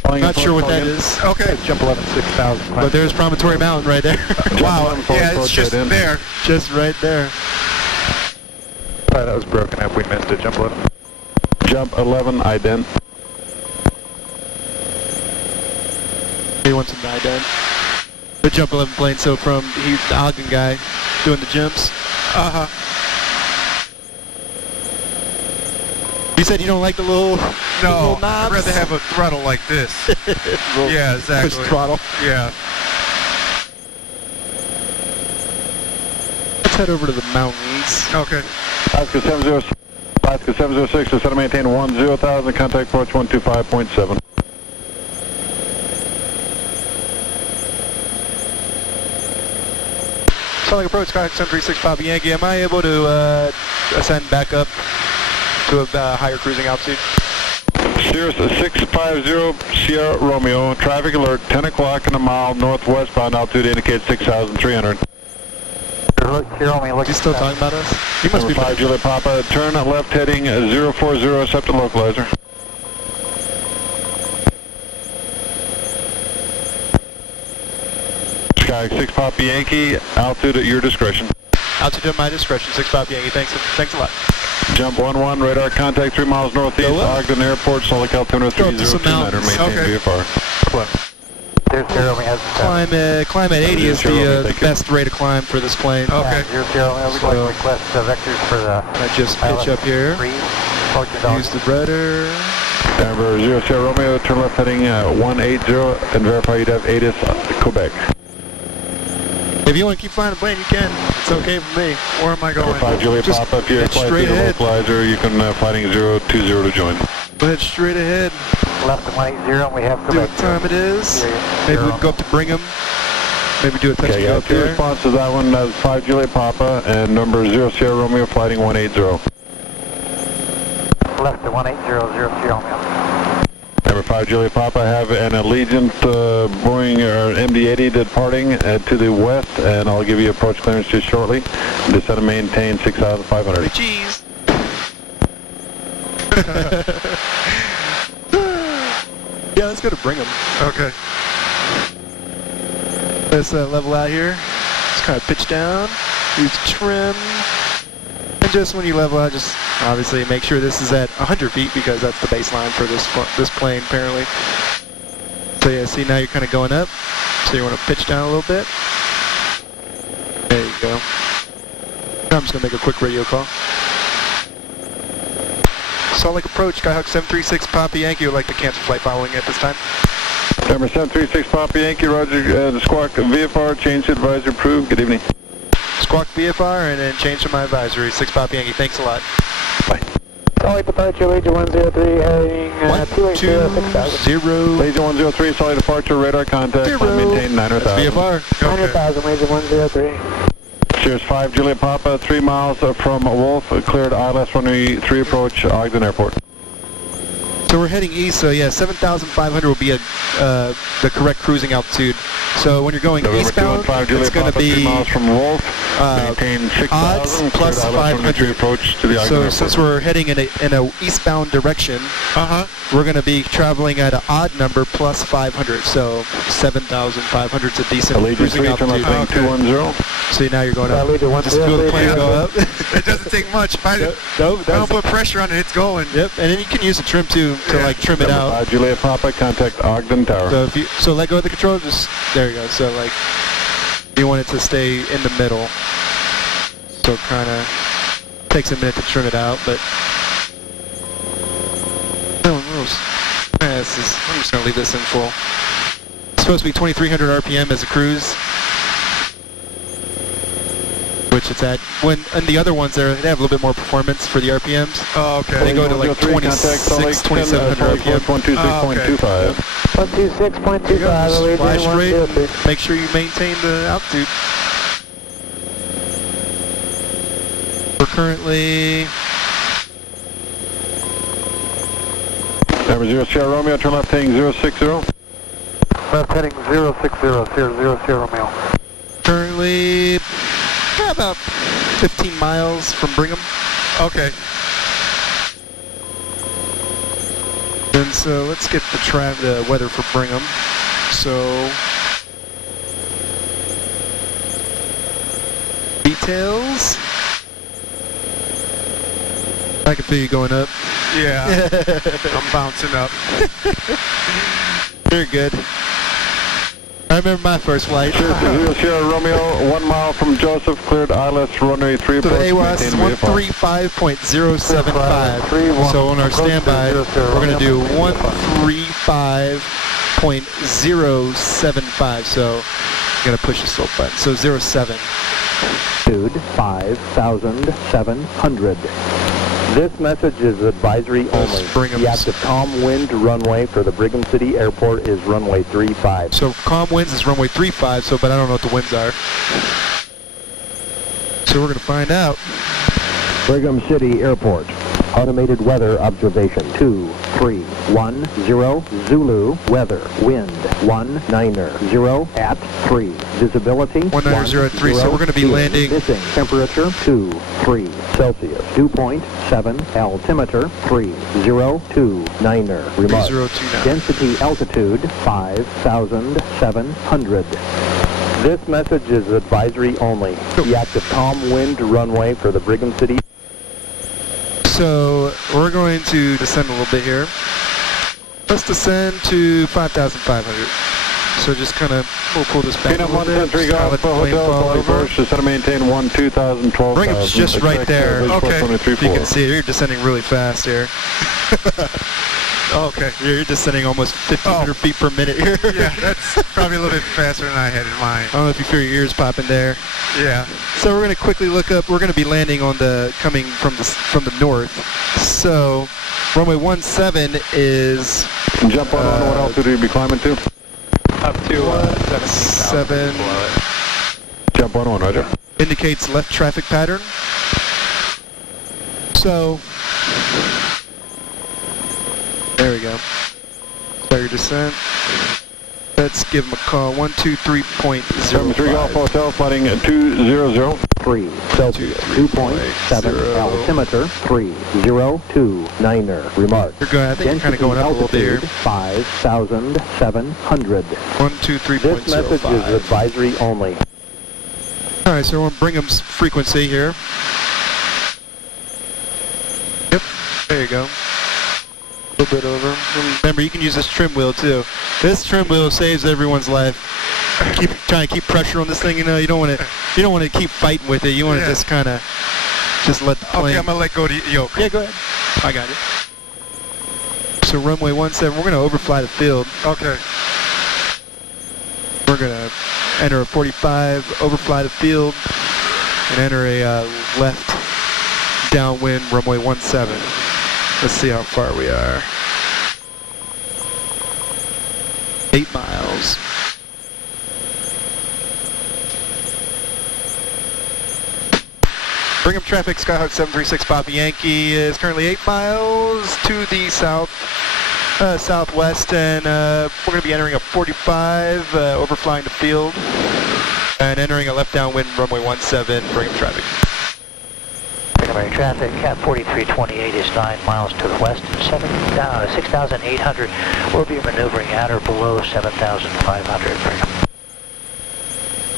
Not sure what that is. Okay. Let's jump 11, 6,000. But there's Promontory Mountain right there. Wow. Yeah, it's just there. Just right there. Sorry, that was broken up. We missed it. Jump 11. Jump 11, ident. He wants some ident. The jump 11 plane, so he's the Ogden guy doing the jumps. Uh-huh. You said you don't like the little No, knobs? I'd rather have a throttle like this. Yeah, exactly. Push throttle. Yeah. Let's head over to the mountains. Okay. Alaska 706 to set and maintain 10,000, contact approach 125.7. Salt Lake approach, Skyhawk 736 Papa Yankee. Am I able to ascend back up to a higher cruising altitude? Cirrus 650 Sierra Romeo, traffic alert 10 o'clock in a mile northwestbound, altitude indicates 6,300. Sierra Romeo, Is he still talking about us? He must be 5 Juliet Papa, turn left heading 040, accept the localizer. Sky 6 Papa Yankee, altitude at your discretion. Altitude at my discretion, 6 Papa Yankee. Thanks a lot. Jump 11, radar contact 3 miles northeast, Ogden Airport, Salt Lake altimeter 3029, maintain VFR. There's Sierra Romeo has Climb at 80 is the best rate of climb for this plane. Okay. Zero Sierra Romeo, we'd like to request vectors for the I just pitch up here. Use the rudder. Denver 0 Sierra Romeo, turn left heading 180 and verify you'd have ATIS Quebec. If you want to keep flying the plane, you can. It's okay for me. Where am I going? 5 Juliet Just Papa, if you're head flying straight through the ahead. localizer, you can flighting 020 to join. Go ahead straight ahead. left to 180, and we have See Quebec. what time it is. Maybe we can go up to Brigham. Maybe do a touch Okay, and go yeah, up two there. responses to that one. That's 5 Juliet Papa and number 0 Sierra Romeo, flighting 180. Left to 180, 0 Sierra Romeo. Number 5 Juliet Papa, I have an Allegiant Boeing or MD-80 departing to the west, and I'll give you approach clearance just shortly. Descend and maintain 6,500. Jeez. Yeah, let's go to Brigham. Okay. Let's level out here. Just kind of pitch down. Use trim. And just when you level out, just obviously make sure this is at 100 feet because that's the baseline for this plane apparently. So yeah, see now you're kind of going up. So you want to pitch down a little bit. There you go. I'm just going to make a quick radio call. Salt Lake approach, Skyhawk 736 Papa Yankee would like to cancel flight following at this time. Number 736 Papa Yankee, roger, the squawk VFR, change to advisor approved. Good evening. Squawk VFR and then change to my advisory, 6 Papa Yankee. Thanks a lot. Bye. Solid departure, Legion 103, heading 280, Legion 103, solid departure, radar contact, climb maintain 900,000. VFR. 900,000, Legion 103. Cheers 5, Juliet Papa, 3 miles from Wolf, cleared ILS runway 3 approach, Ogden Airport. So we're heading east, so yeah, 7,500 will be the correct cruising altitude. So when you're going November eastbound, 215, it's going to be 3 miles from Wolf, maintain 6,000, odds plus cleared ILS runway 3 500. approach to the Ogden So Airport. since we're heading in a eastbound direction, we're going to be traveling at an odd number plus 500. So 7,500 is a decent Allegiance cruising 3, turn altitude. left heading 210. So now you're going up. Legion Just feel the 103, plane go up. It doesn't take much. If I Nope, don't put pressure on it, it's going. Yep, and then you can use the trim to like trim it Number out. 5, Juliet Papa, contact Ogden Tower. So if you let go of the control, just there you go. So like you want it to stay in the middle. So kind of takes a minute to trim it out, but no one moves. I'm just gonna leave this in full. It's supposed to be 2,300 RPM as a cruise, which it's at. When and the other ones there, they have a little bit more performance for the RPMs. Oh, okay. They go to like 26, 2,700 RPM. 126.25. 126.25, Legion Fly straight. 103. Make sure you maintain the altitude. We're currently Number 0 Sierra Romeo, turn left heading 060. Left heading 060, Sierra Romeo. currently about 15 miles from Brigham. Okay. And so let's get the weather for Brigham. So details. I can feel you going up. Yeah. I'm bouncing up. You're good. I remember my first flight. Cheers to 0 Sierra Romeo, 1 mile from Joseph, cleared ILS runway 3 So the approach, AWAS is maintain VFR. 135.075. So on our standby, we're going to do 135.075. So I'm going to push the slope button. So 07. Altitude 5,700. This message is advisory only. The active calm wind runway for the Brigham City Airport is runway 35. So calm winds is runway 35, so but I don't know what the winds are. So we're going to find out. Brigham City Airport. Automated weather observation 2310 Zulu weather wind 190 at 3 visibility 190.3. So we're going to be landing. Missing temperature 23 Celsius. Dew point 7 altimeter 30290 remark. 3029. Density altitude 5,700. This message is advisory only. The active calm wind runway for the Brigham City. So we're going to descend a little bit here. Let's descend to 5,500. So just kind of, we'll pull this back a little bit. Just kinda let the plane fall over. Just to maintain 1,2,000, 12,000. Brigham's just right there. Okay. You can see it. You're descending really fast here. Okay. You're descending almost 1,500 feet per minute here. Yeah, that's probably a little bit faster than I had in mind. I don't know if you feel your ears popping there. Yeah. So we're going to quickly look up. We're going to be landing on coming from the north. So runway 17 is Jump on what altitude will you be climbing to? up to 17. Jump on one, roger. Indicates left traffic pattern. So there we go. Start your descent. Let's give them a call. 123.0. 3 Golf Hotel, flighting 200. 3 Celsius. Dew point 7 altimeter 30290 remark. You're good. I think you're kind of going up a little bit here. 5,700. 123.05. This message is advisory only. All right, so we're on Brigham's frequency here. Yep, there you go. A little bit over. Remember, you can use this trim wheel too. This trim wheel saves everyone's life. Trying to keep pressure on this thing. You know, you don't want to keep fighting with it. You want to just kind of let the plane. Okay, I'm gonna let go of the yoke. Yeah, go ahead. I got it. So runway 17, we're gonna overfly the field. Okay. We're gonna enter a 45, overfly the field, and enter a left downwind runway 17. Let's see how far we are. 8 miles. Brigham traffic, Skyhawk 736 Papa Yankee is currently 8 miles to the southwest, and we're going to be entering a 45, overflying the field, and entering a left downwind runway 17, Brigham traffic. Brigham traffic, Cat 4328 is 9 miles to the west, 6,800. We'll be maneuvering at or below 7,500. Brigham.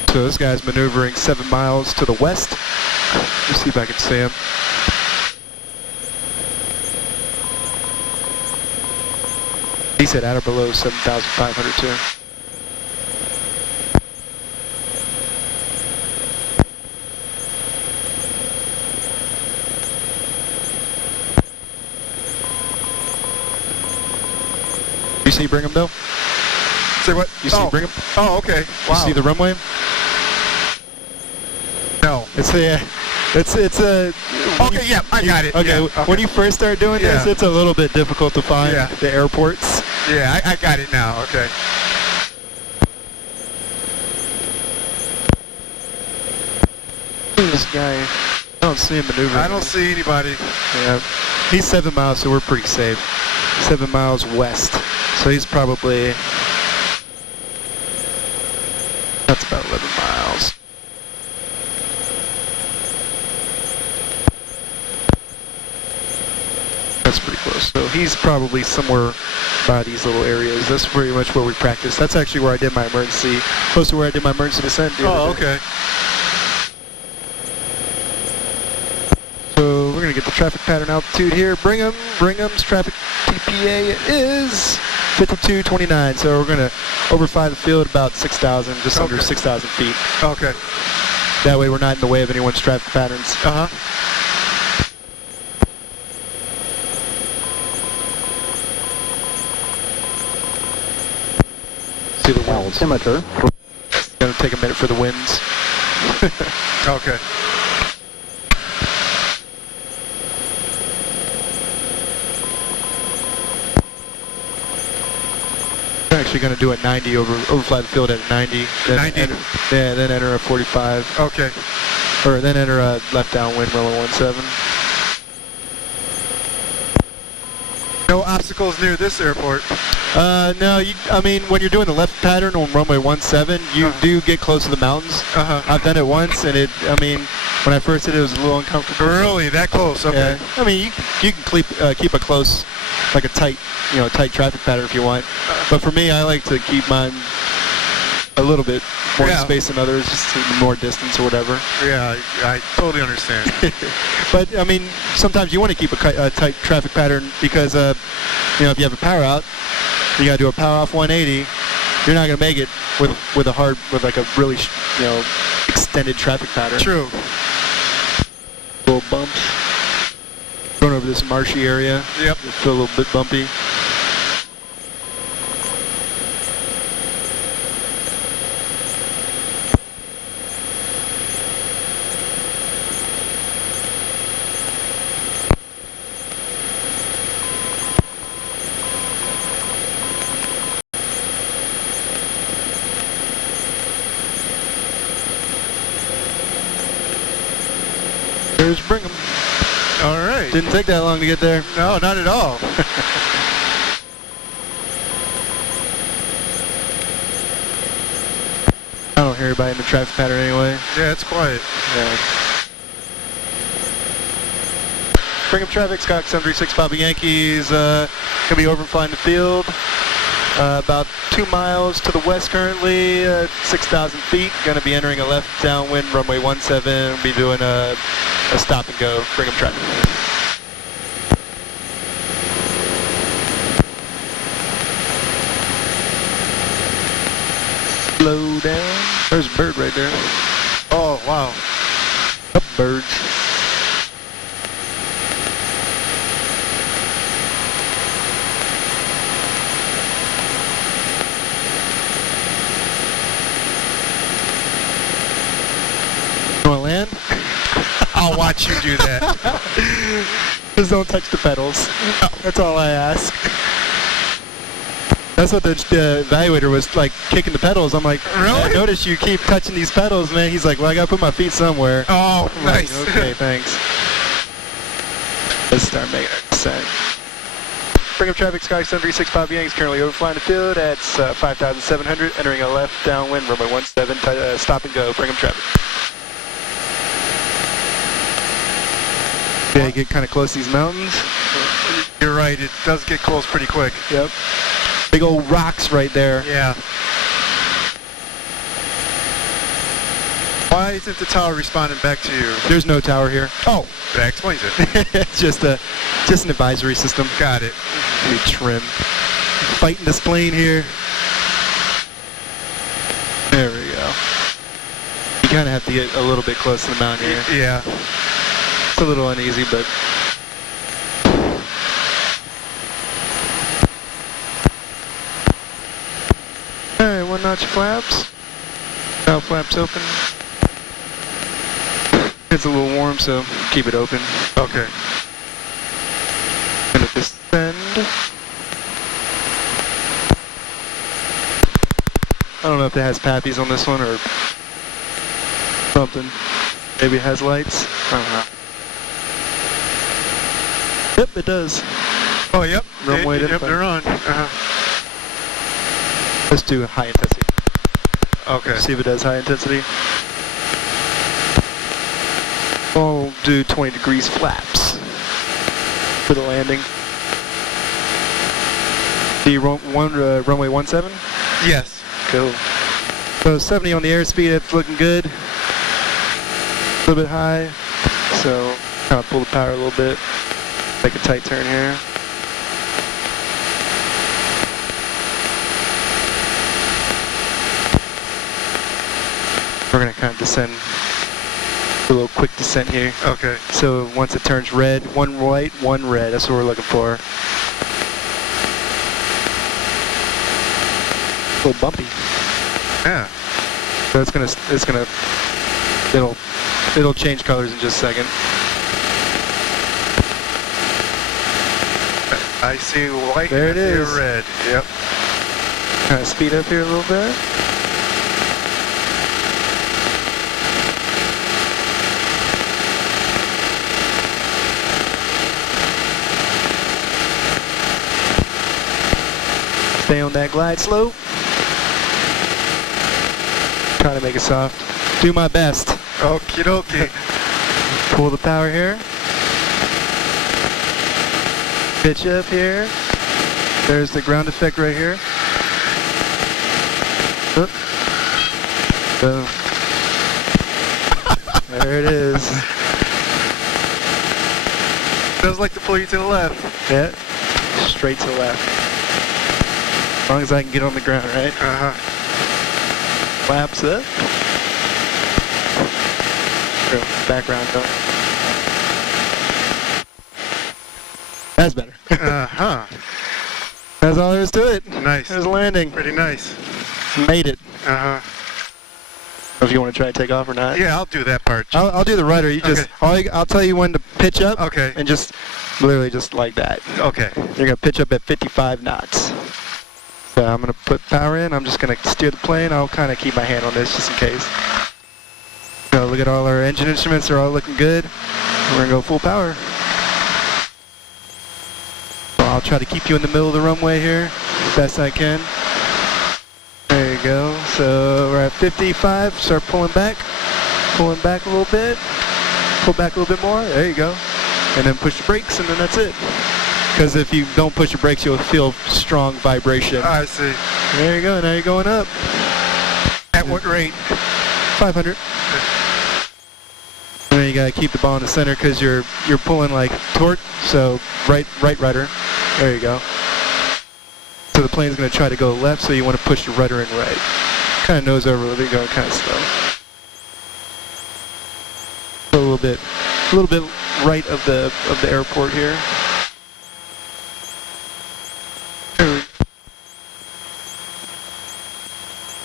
So this guy's maneuvering 7 miles to the west. Let's see if I can see him. He said at or below 7,500 too. You see Brigham though? Say what? You see Brigham? Oh, okay. Wow. You see the runway? No. It's a... Okay, yeah, I got it. Okay, yeah, okay. When you first start doing this, it's a little bit difficult to find the airports. Yeah, I got it now, okay. This guy, I don't see him maneuvering. I don't see anybody. Yeah, he's 7 miles, so we're pretty safe. 7 miles west, so he's probably, that's about 11 miles. That's pretty close. So he's probably somewhere by these little areas. That's pretty much where we practice. That's actually where I did my emergency, close to where I did my emergency descent. Oh, okay. So we're gonna get the traffic pattern altitude here. Brigham's traffic TPA is 5229. So we're gonna overfly the field about 6,000, just under 6,000 feet. Okay. That way we're not in the way of anyone's traffic patterns. Uh-huh. See the altimeter. It's gonna take a minute for the winds. Okay. We're actually gonna do a 90 overfly the field at 90. Then 90. Then enter a 45. Okay. Or then enter a left downwind runway 17. No obstacles near this airport. No, I mean, when you're doing the left pattern on runway 17, you do get close to the mountains. I've done it once, and I mean, when I first did it, it was a little uncomfortable. Really? That close? Okay. Yeah. I mean, you can keep a close, like a tight traffic pattern if you want. But for me, I like to keep mine a little bit more space than others, just more distance or whatever. Yeah, I totally understand. But I mean, sometimes you want to keep a tight traffic pattern because if you have a power out, you got to do a power off 180. You're not gonna make it with like a really extended traffic pattern. True. Little bumps. Going over this marshy area. Yep. Just feel a little bit bumpy. There's Brigham. All right. Didn't take that long to get there. No, not at all. I don't hear anybody in the traffic pattern anyway. Yeah, it's quiet. Yeah. Brigham traffic, Skyhawk 736 Papa Yankees, gonna be overflying the field. About 2 miles to the west currently, 6,000 feet. Going to be entering a left downwind runway 17. We'll be doing a stop and go. Brigham traffic. Slow down. There's a bird right there. Oh, wow. A bird. You want to land? I'll watch you do that. Just don't touch the pedals. That's all I ask. That's what the evaluator was like, kicking the pedals. I'm like, really? I noticed you keep touching these pedals, man. He's like, well, I gotta put my feet somewhere. Oh, I'm nice. Like, okay, thanks. Let's start making a descent. Bring up traffic, Sky 736 Pop Yanks, currently overflying the field at 5,700, entering a left downwind, runway 17, stop and go, bring up traffic. Yeah, you get kind of close to these mountains. You're right, it does get close pretty quick. Yep. Big old rocks right there. Yeah. Why isn't the tower responding back to you? There's no tower here. Oh, that explains it. It's just an advisory system. Got it. Be trim. Fighting this plane here. There we go. You kind of have to get a little bit close to the mountain here. Yeah. It's a little uneasy, but... Alright, one notch flaps. Now flaps open. It's a little warm, so keep it open. Okay. Gonna descend. I don't know if it has pappies on this one or something. Maybe it has lights. I don't know. Yep, it does. Oh, yep. Runway Yep, they're on. Let's do high intensity. Okay. See if it does high intensity. We'll do 20 degrees flaps for the landing. The runway 17? Yes. Cool. So 70 on the airspeed, it's looking good. A little bit high, so kind of pull the power a little bit. Make a tight turn here. We're gonna kind of descend, a little quick descent here. Okay. So once it turns red, one white, one red, that's what we're looking for. A little bumpy. Yeah. So it'll change colors in just a second. I see white. There it is. Red. Yep. Kind of speed up here a little bit. Stay on that glide slope. Try to make it soft. Do my best. Okie dokie. Pull the power here. Pitch up here. There's the ground effect right here. Oop. Boom. There it is. Does like to pull you to the left. Yeah. Straight to the left. As long as I can get on the ground, right? Uh-huh. Flaps up. Background going. That's better. Uh-huh. That's all there is to it. Nice. There's a landing. Pretty nice. Made it. Uh-huh. If you want to try to take off or not. Yeah, I'll do that part. I'll do the rudder. You just I'll tell you when to pitch up. Okay. And just literally just like that. Okay. You're gonna pitch up at 55 knots. So I'm gonna put power in. I'm just gonna steer the plane. I'll kind of keep my hand on this just in case. So look at all our engine instruments. They're all looking good. We're gonna go full power. So I'll try to keep you in the middle of the runway here, best I can. There you go. So we're at 55. Start pulling back a little bit. Pull back a little bit more. There you go. And then push the brakes, and then that's it. Because if you don't push the brakes, you'll feel strong vibration. I see. There you go. Now you're going up. At what rate? 500. And then you gotta keep the ball in the center because you're pulling like torque. So right rudder. There you go. So the plane's gonna try to go left, so you want to push the rudder in right. Kind of nose over a little bit, going kind of slow. A little bit right of the airport here.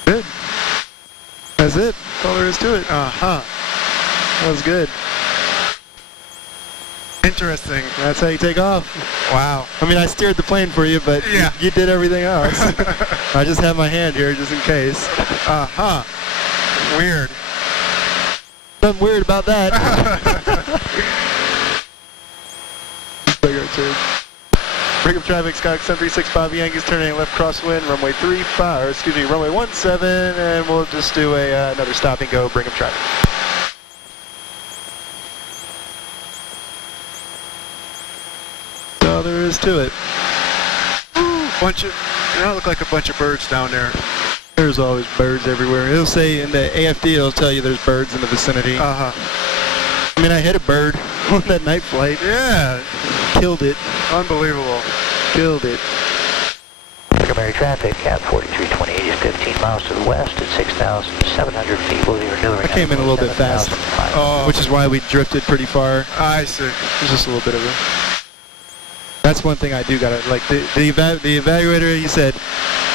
Good. That's it. That's all there is to it. Uh-huh. That was good. Interesting. That's how you take off. Wow. I mean, I steered the plane for you, but Yeah. you did everything else. I just have my hand here just in case. Uh-huh. Weird. Nothing weird about that. Break up traffic, Skyhawk 736 Bobby Yankees turning left crosswind, runway 35, or excuse me, runway 17, and we'll just do another stop and go, bring up traffic. That's all there is to it. Look like a bunch of birds down there. There's always birds everywhere. It'll say in the AFD, it'll tell you there's birds in the vicinity. Uh-huh. I mean, I hit a bird on that night flight. Yeah. Killed it. Unbelievable. Killed it. Primary traffic, Cap 4328 is 15 miles to the west at 6,700 feet. We'll be maneuvering. I came in a little bit fast, which is why we drifted pretty far. I see. There's just a little bit of it. That's one thing I do gotta, like, the evaluator, he said,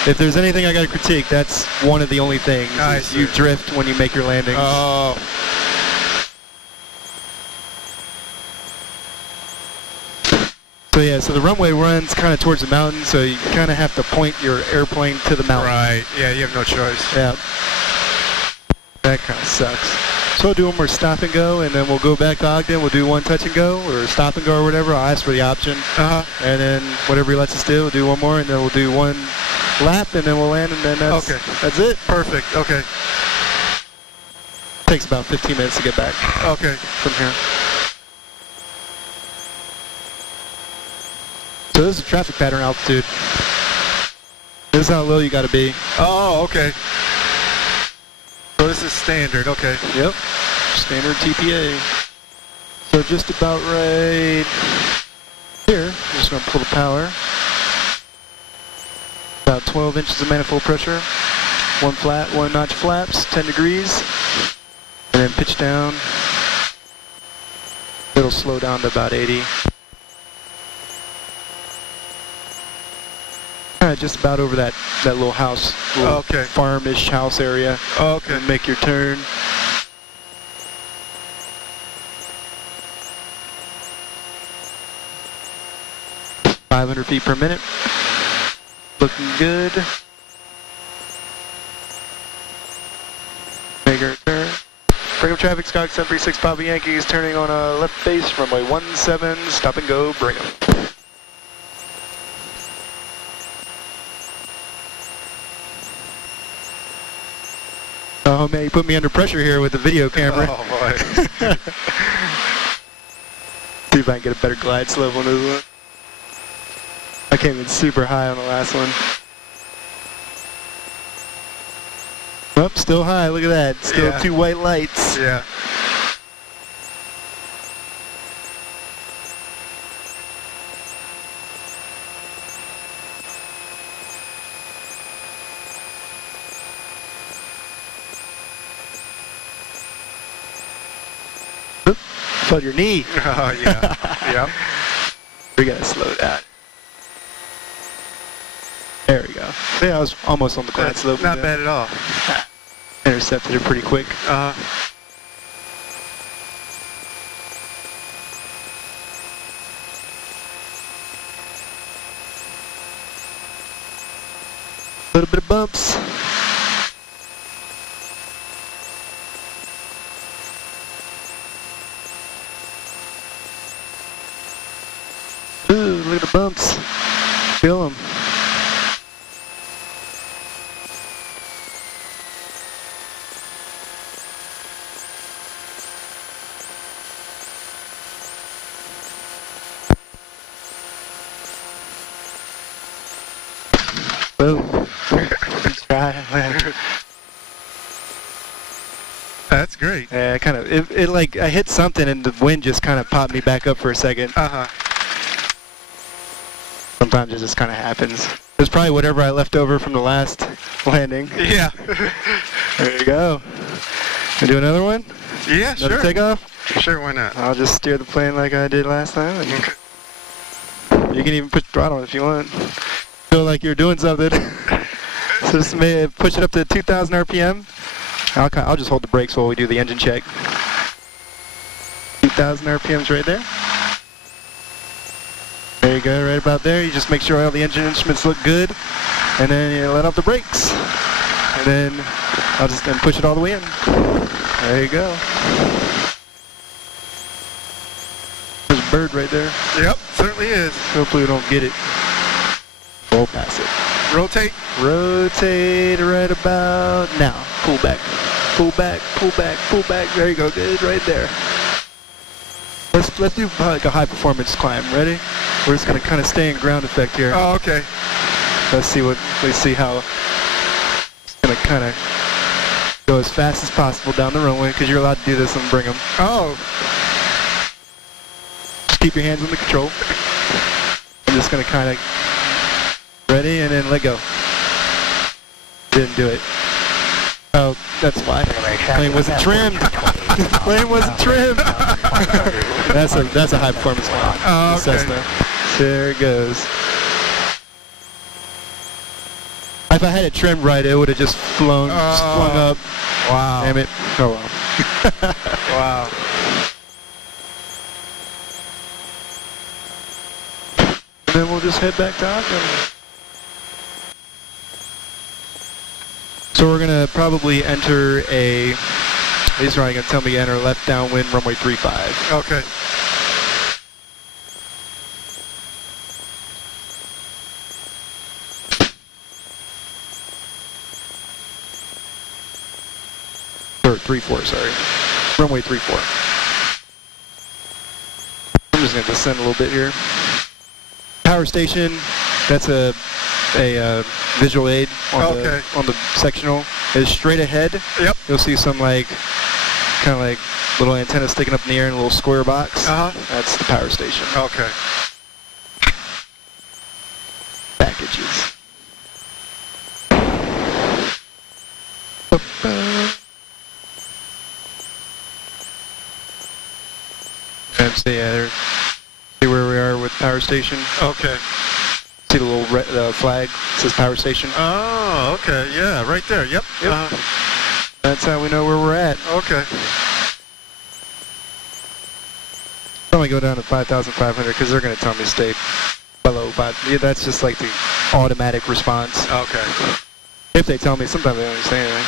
if there's anything I gotta critique, that's one of the only things. I see. You drift when you make your landings. Oh. So yeah, so the runway runs kind of towards the mountain, so you kind of have to point your airplane to the mountain. Right. Yeah, you have no choice. Yeah. That kind of sucks. So we'll do one more stop and go, and then we'll go back to Ogden. We'll do one touch and go, or stop and go, or whatever. I'll ask for the option. And then whatever he lets us do, we'll do one more, and then we'll do one lap, and then we'll land, and then that's it. Perfect. Okay. Takes about 15 minutes to get back. Okay. From here. So this is a traffic pattern altitude. This is how low you got to be. Oh, okay. So this is standard, okay. Yep. Standard TPA. So just about right here. I'm just going to pull the power. About 12 inches of manifold pressure. One flat, one notch flaps, 10 degrees. And then pitch down. It'll slow down to about 80. Just about over that little house, little farm-ish house area. Okay. And make your turn. .500 feet per minute. Looking good. Make our turn. Bring up traffic, Skyhawk 736 Papa Yankees, turning on a left base, runway 17, stop and go, bring 'em. Oh man, you put me under pressure here with the video camera. Oh boy. See if I can get a better glide slope on this one. I came in super high on the last one. Oh, still high, look at that. Still two white lights. Yeah. Felt your knee. Oh, yeah. Yep. We gotta slow down. There we go. Yeah, I was almost on the glide slope. Not bad at all. Intercepted it pretty quick. A little bit of bumps. Ooh, look at the bumps. Feel them. Boom. Let's try. That's great. Yeah, kind of. It like I hit something and the wind just kind of popped me back up for a second. Sometimes it just kind of happens. It was probably whatever I left over from the last landing. Yeah. There you go. Wanna do another one? Yeah, another takeoff? Sure, why not? I'll just steer the plane like I did last time. And you can even push the throttle if you want. Feel like you're doing something. So just push it up to 2,000 RPM. I'll just hold the brakes while we do the engine check. 2,000 RPM's right there. There you go, right about there. You just make sure all the engine instruments look good, and then you let off the brakes. And then I'll just then push it all the way in. There you go. There's a bird right there. Yep, certainly is. Hopefully we don't get it. Roll past it. Rotate. Rotate right about now. Pull back. Pull back, pull back, pull back. There you go, good, right there. Let's do like a high performance climb. Ready? We're just gonna kind of stay in ground effect here. Oh, okay. Let's see how it's gonna kind of go as fast as possible down the runway, because you're allowed to do this and bring them. Oh. Just keep your hands on the control. I'm just gonna kind of ready and then let go. Didn't do it. Oh, that's why. Plane wasn't trimmed. Plane wasn't trimmed. That's a high performance plane. Oh, okay. Cessna. There it goes. If I had it trimmed right, it would have just flung up. Wow. Damn it. Oh well. Wow. And then we'll just head back to Ogden. So we're gonna probably enter he's probably gonna tell me to enter left downwind runway 35. Okay. Or 34, sorry. Runway 34. I'm just gonna descend a little bit here. Power station, that's a visual aid on the sectional. Is straight ahead. Yep. You'll see some kind of like little antenna sticking up in the air in a little square box. That's the power station. Okay. Packages. And see where we are with power station. Okay. See the little flag? It says power station. Oh, okay. Yeah, right there. Yep. That's how we know where we're at. Okay. Only go down to 5,500 because they're going to tell me stay below 5. Yeah, that's just like the automatic response. Okay. If they tell me, sometimes they don't say anything.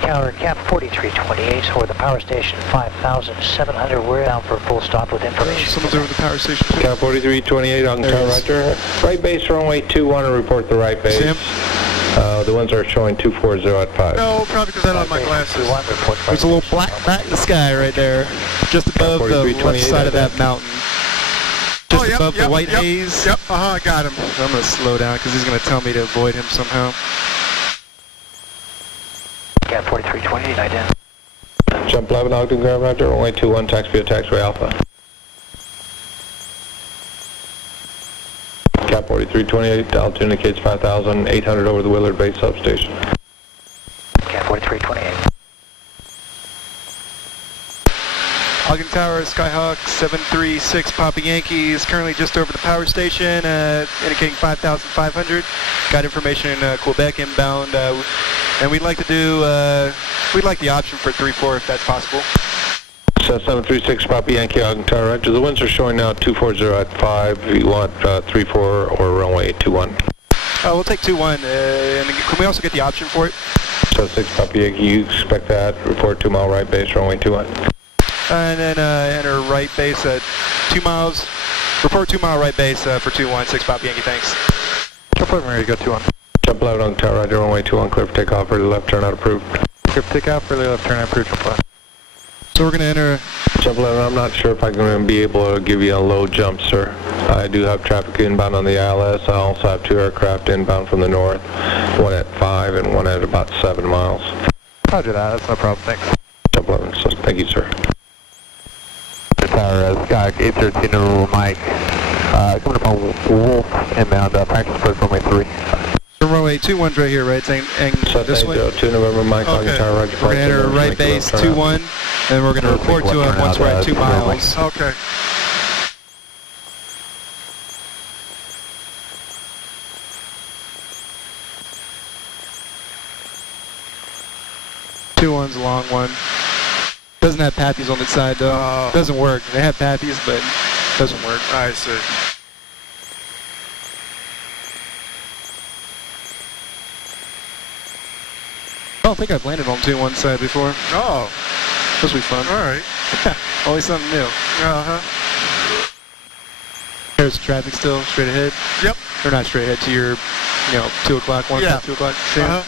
Tower cap 4328 for the power station 5,700. We're down for a full stop with information. Someone's over the power station. Cap 4328 on Tower Roger. Right base runway 21 and report the right base. Sam? The ones are showing 240 at 5. No, probably because I don't have my glasses. There's a little black dot in the sky right there, just above the left side of that mountain. Just above the white haze. Yep, I got him. So I'm going to slow down because he's going to tell me to avoid him somehow. Cap 4328, ident. Jump 11 Ogden ground Roger, runway 21, taxi taxiway Alpha. Cap 4328, altitude indicates 5,800 over the Willard Base substation. Cap 4328. Ogden Tower, Skyhawk 736 Papa Yankee is currently just over the power station, indicating 5,500. Got information in Quebec inbound, and we'd like to do, we'd like the option for 3-4 if that's possible. Cessna 736 Papa Yankee Ogden Tower, Roger. The winds are showing now 240 at 5. If you want 3-4 or runway 21. We'll take 2-1, and can we also get the option for it? Cessna 6 Papa Yankee, you expect that. Report 2 mile right base, runway 21. And then enter right base at 2 miles. Report 2 mile right base for 2-1, 6 Papa Yankee, thanks. Jump over, ready to go 2-1. Jump left on Tower Roger, runway 21, clear for takeoff, early left turn out approved. Clear for takeoff, early left turn approved, jump left. So we're going to enter... Jump left, I'm not sure if I'm going to be able to give you a low jump, sir. I do have traffic inbound on the ILS. I also have 2 aircraft inbound from the north, one at 5 and one at about 7 miles. Roger that, that's no problem, thanks. Jump 11, so thank you, sir. Tower, Skyhawk 813 to Mike. Coming up on Wolf inbound, practice approach runway 3. So runway 21's right here, right? Saying this way? 2 November, Mike, Ogden Tower, Roger. We're going to enter right base 2-1, and we're going to report to him once we're at 2 miles. Okay. a long one. Doesn't have pathies on its side though. Doesn't work. They have pathies, but doesn't work. I see. I don't think I've landed on 2-1 side before. Oh. This will be fun. All right. Always something new. Uh-huh. There's traffic still straight ahead. Yep. Or not straight ahead to your, 2 o'clock, 1 o'clock, 2 o'clock. Uh-huh.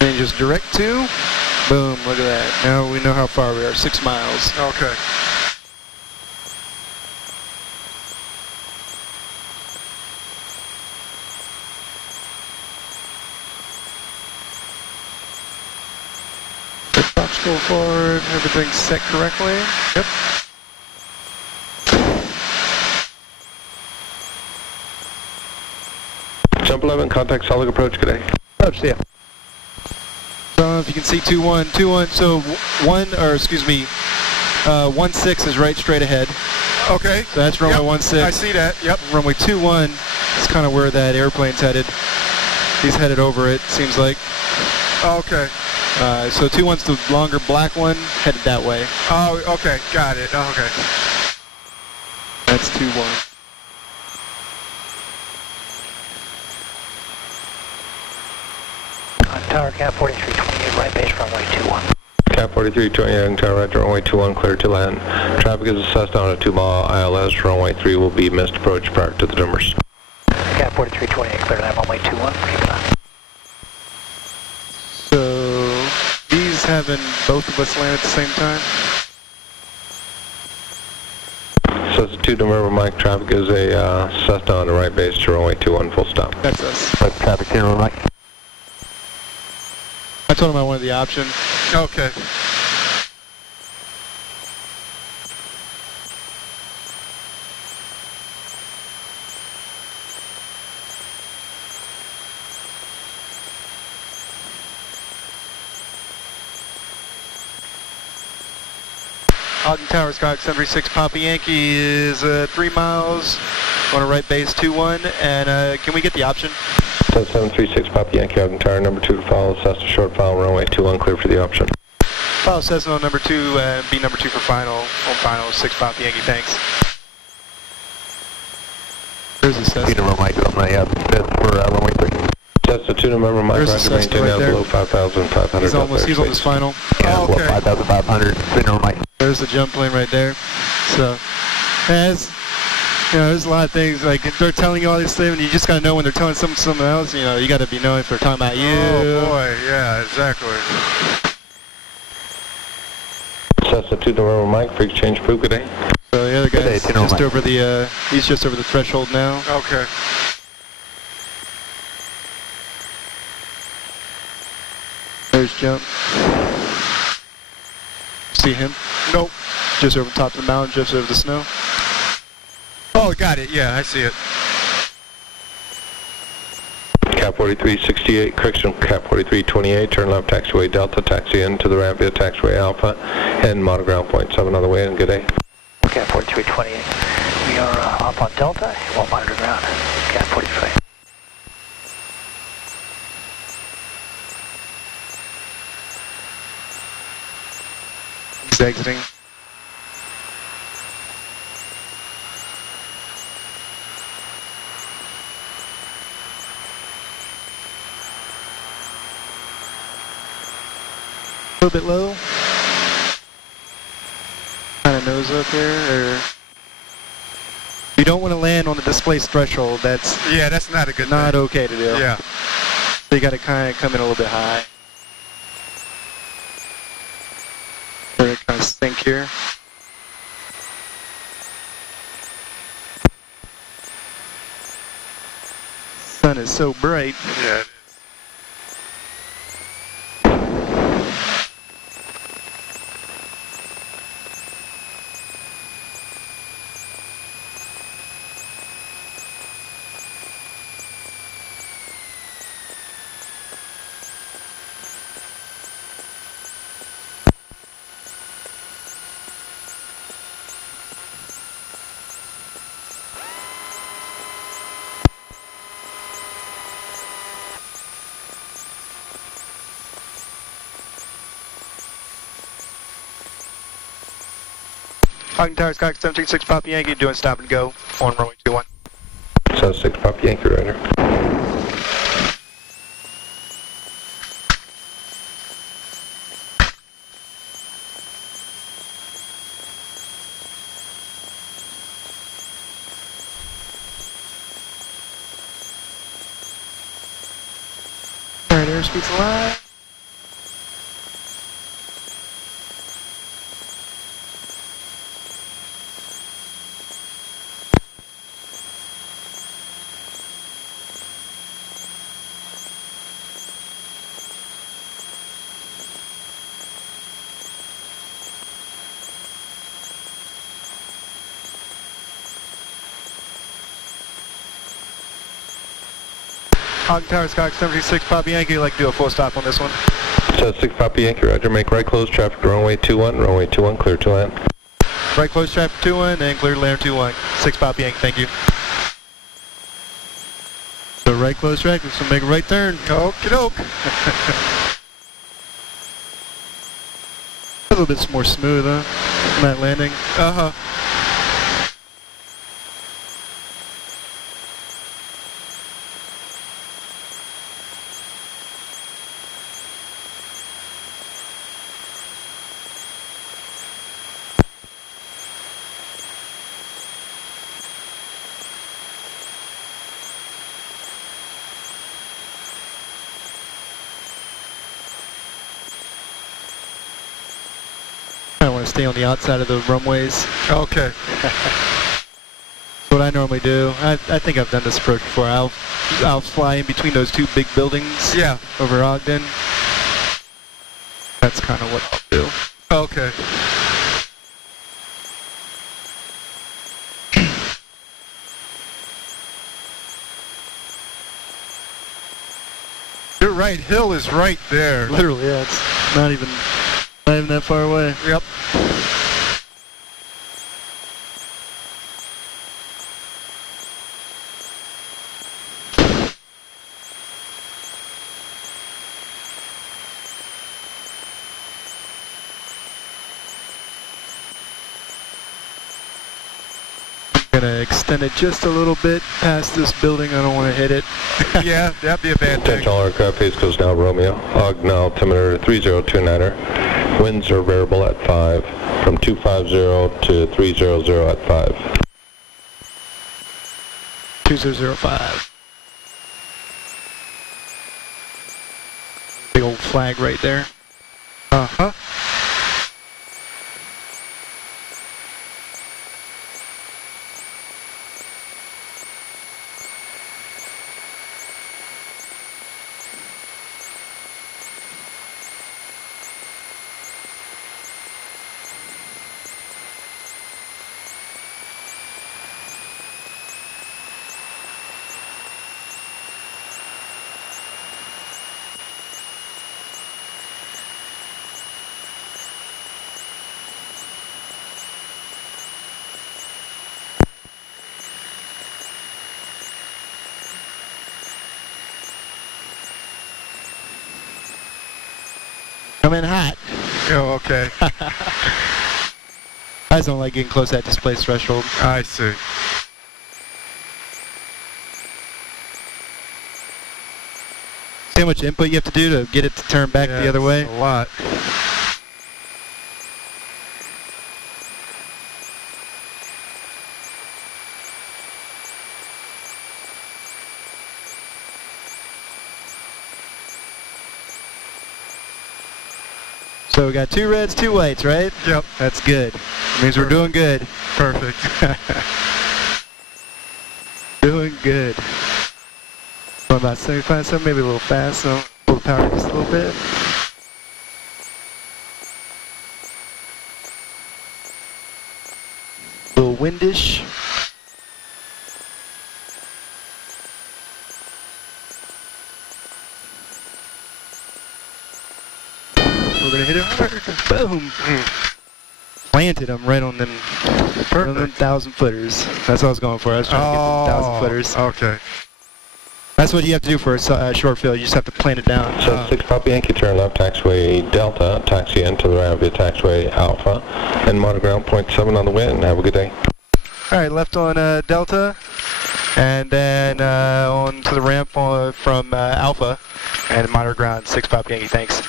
And just direct to, boom, look at that. Now we know how far we are, 6 miles. Okay. Box go forward, everything's set correctly. Yep. Jump 11, contact solid approach, good day. Approach, see ya. So if you can see 2-1, 2-1, so 1-6 is right straight ahead. Okay. So that's runway Yep. 1-6. I see that. Yep. Runway 2-1 is kind of where that airplane's headed. He's headed over it, seems like. Okay. So 2-1's the longer black one, headed that way. Oh, okay. Got it. Oh, okay. That's 2-1. On tower cap 4328, right base runway 21. Cap 4328, tower right, runway 21, clear to land. Traffic is assessed on a 2-mile ILS. Runway 3 will be missed approach prior to the dimmers. Cap 4328, clear to land runway 21, keep it on. So he's having both of us land at the same time. So it's a 2 November Mike. Traffic is a Cessna on the right base to runway 21, full stop. That's us. Traffic here, Mike. I told him I wanted the option. Okay. Ogden Tower, Skyhawk 736 Papa Yankee is 3 miles on a right base 2-1, and can we get the option? 736 Papa Yankee, Ogden Tower, number 2 to follow, Cessna short file, runway 21, clear for the option. Follow Cessna on number 2, be number 2 for final, on final, 6 Papa Yankee, thanks. There's the Cessna. 2 November Mike, for runway 3. Cessna 2 November Mike, There's the roger, Cessna maintain right down there. below 5,500. He's on his final. Yeah, Oh, okay. 5,500, 3 November Mike. There's the jump lane right there. So, as there's a lot of things, like, they're telling you all these things, and you just gotta know when they're telling someone else, you gotta be knowing if they're talking about you. Oh, boy. Yeah, exactly. Cessna 2 November Mike, freak change approved, good day. So the other guy's Good day, just over the, he's just over the threshold now. Okay. There's jump. See him? Nope. Just over the top of the mountain, just over the snow. Oh, got it. Yeah, I see it. Cap 4368, correction, Cap 4328, turn left taxiway Delta, taxi into the ramp via taxiway Alpha, and monoground point 7 on the way in, good day. Cap 4328, we are off on Delta, we'll monitor ground. Cap 43. He's exiting. A little bit low. Kind of nose up here, or you don't want to land on the displaced threshold. That's not a good not thing. okay to do. Yeah. So you got to kind of come in a little bit high. Kind of sink here. Sun is so bright. Yeah. Ogden Tower, Sky 736 Papa Yankee, doing stop and go on runway 21. 76 Papa Yankee, Roger. Alright, airspeed's alive. Ogden Tower, Sky 736 Papa Yankee, you'd like to do a full stop on this one. 76 Papa Yankee, Roger. Make right close traffic to runway 21. Runway 21, clear to land. Right close traffic 21 and clear to land 21. 6 Papa Yankee, thank you. So right close traffic, so make a right turn. Okie doke. A little bit more smooth, huh? On that landing. Uh-huh. I want to stay on the outside of the runways. Okay. What I normally do, I think I've done this approach before. I'll fly in between those two big buildings. Yeah. Over Ogden. That's kind of what I'll do. Okay. You're right, hill is right there. Literally, yeah. It's not even that far away. Yep. I'm gonna extend it just a little bit past this building. I don't want to hit it. Yeah, that'd be a bad thing. Attention all aircraft, pace goes now Romeo. Ogden altimeter 3029er. Winds are variable at 5. From 250 to 300 at 5. 2005. Big old flag right there. Uh-huh. Come in hot. Oh, okay. I just don't like getting close to that displaced threshold. I see. See how much input you have to do to get it to turn back the other way? A lot. So we got 2 reds, 2 whites, right? Yep. That's good. Means we're doing good. Perfect. Doing good. Going about 75, so maybe a little fast, so pull the power just a little bit. A little windish. We're gonna hit it hard. Boom. Planted them right on them 1,000 footers. That's what I was going for. I was trying to get them 1,000 footers. Okay. That's what you have to do for a short field. You just have to plane it down. So 6 Papa Yankee, turn left, taxiway Delta, taxi into the right via taxiway Alpha, and monitor ground point 7 on the wind. Have a good day. All right, left on Delta, and then on to the ramp from Alpha, and monitor ground 6 Papa Yankee. Thanks.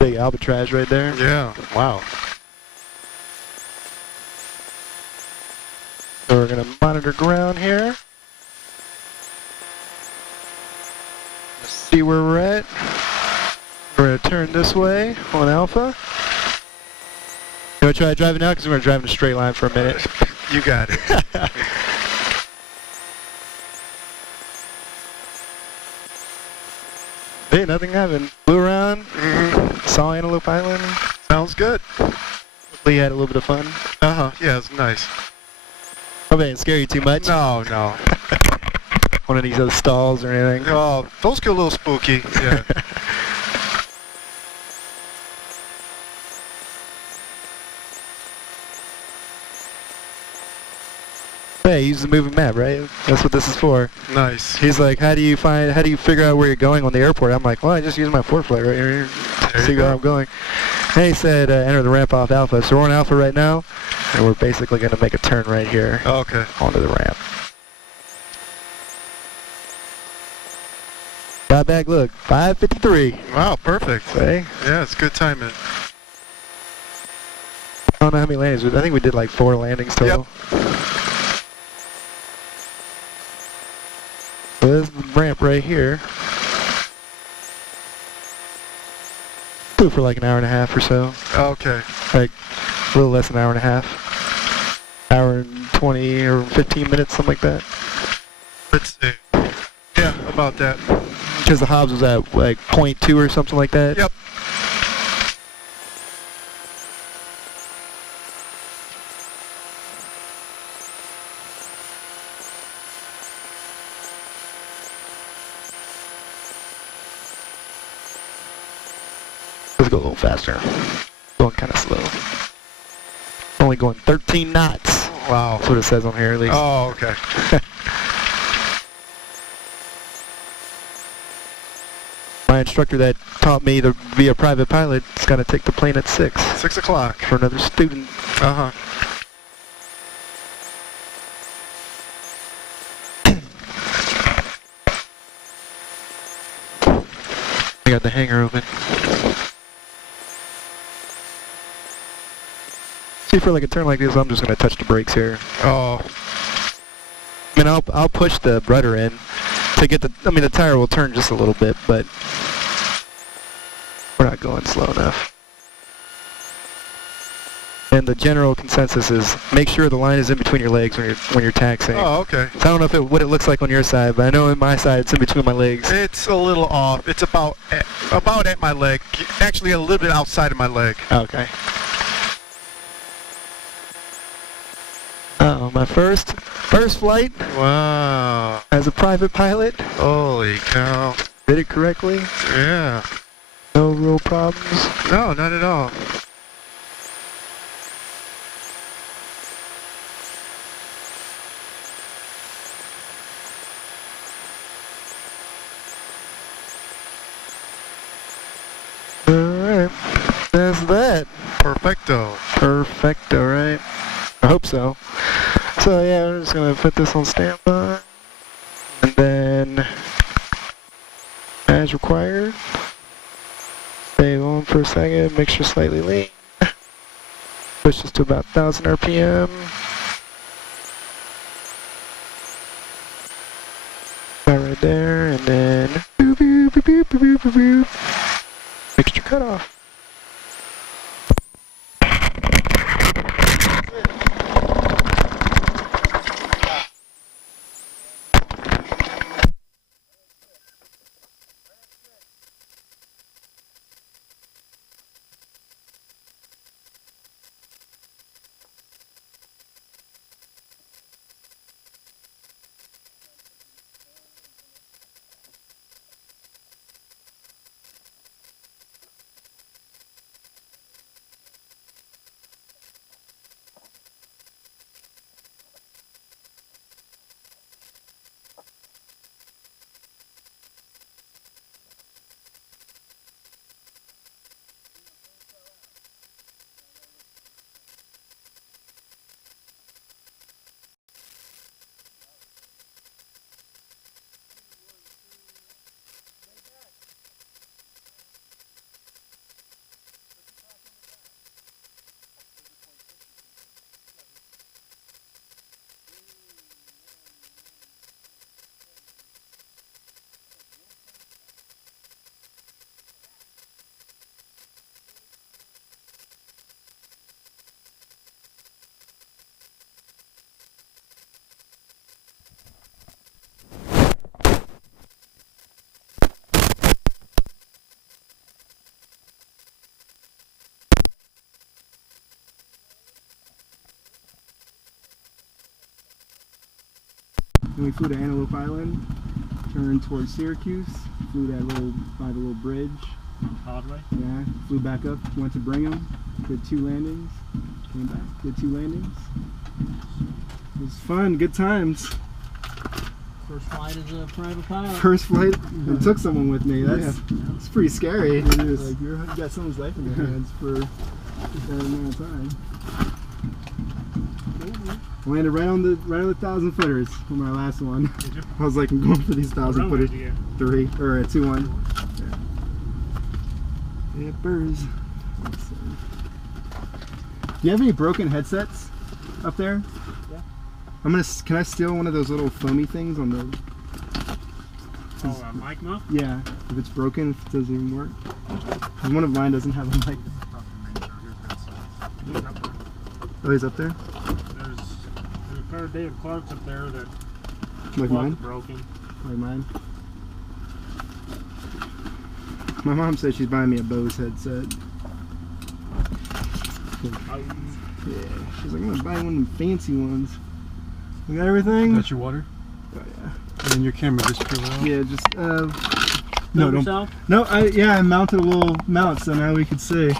Big albatross right there. Yeah. Wow. So we're gonna monitor ground here. Let's see where we're at. We're gonna turn this way on Alpha. You wanna try driving now? Because we're gonna drive in a straight line for a minute. You got it. Hey, nothing happened. Flew around, saw Antelope Island. Sounds good. Hopefully you had a little bit of fun. Yeah, it's nice. Hope I didn't scare you too much. No. One of those stalls or anything. Oh, those get a little spooky. Yeah. Hey, use the moving map, right? That's what this is for. Nice. He's like, how do you figure out where you're going on the airport? I'm like, well, I just use my ForeFlight right here. See where I'm going. And he said, enter the ramp off Alpha. So we're on Alpha right now, and we're basically going to make a turn right here. Okay. Onto the ramp. Got back, look, 5:53. Wow, perfect. Hey. Yeah, it's good timing. I don't know how many landings. I think we did like 4 landings total. Yep. So this is the ramp right here. Flew for like an hour and a half or so. Okay. Like a little less than an hour and a half. Hour and 20 or 15 minutes, something like that. Let's see. Yeah, about that. Because the Hobbs was at like 0.2 or something like that. Yep. Let's go a little faster. Going kind of slow. Only going 13 knots. Wow. That's what it says on here at least. Oh, okay. My instructor that taught me to be a private pilot is going to take the plane at 6. 6 o'clock. For another student. Uh-huh. I got the hangar open. See, for like a turn like this, I'm just going to touch the brakes here. Oh. I mean, I'll push the rudder in to get the tire will turn just a little bit, but we're not going slow enough. And the general consensus is make sure the line is in between your legs when you're taxiing. Oh, okay. So I don't know what it looks like on your side, but I know on my side it's in between my legs. It's a little off. It's about at my leg. Actually, a little bit outside of my leg. Okay. Oh, my first flight. Wow. As a private pilot. Holy cow. Did it correctly. Yeah. No real problems. No, not at all. Alright. That's that. Perfecto. Perfecto, right? I hope so. So yeah, we're just gonna put this on standby. And then, as required, stay on for a second, make sure slightly lean. Push this to about 1,000 RPM. That right there, and then boop, boop, boop, boop, boop, boop, boop. Mixture cutoff. Then we flew to Antelope Island, turned towards Syracuse, flew that by the little bridge. Broadway? Yeah, flew back up, went to Brigham, did 2 landings, came back, did 2 landings. It was fun, good times. First flight as a private pilot. First flight, and took someone with me. That's pretty scary. It is. Like you got someone's life in your hands for that amount of time. I landed right on the 1,000 footers on my last one. Did you? I was like, I'm going for these 1,000 footers. 3 or a 2-1. Yeah, burrs. Do you have any broken headsets up there? Yeah. Can I steal one of those little foamy things on the? Oh, a mic muff? Yeah, if it's broken, if it doesn't even work. 'Cause one of mine doesn't have a mic. Oh, he's up there? There's a pair of David Clark's up there that Like mine? broken. Like mine? My mom said she's buying me a Bose headset. Yeah, she's like, I'm gonna buy one of them fancy ones. You got everything? That's your water? Oh yeah. And your camera just flew out? Yeah, just No, don't. No, I mounted a little mount so now we could see.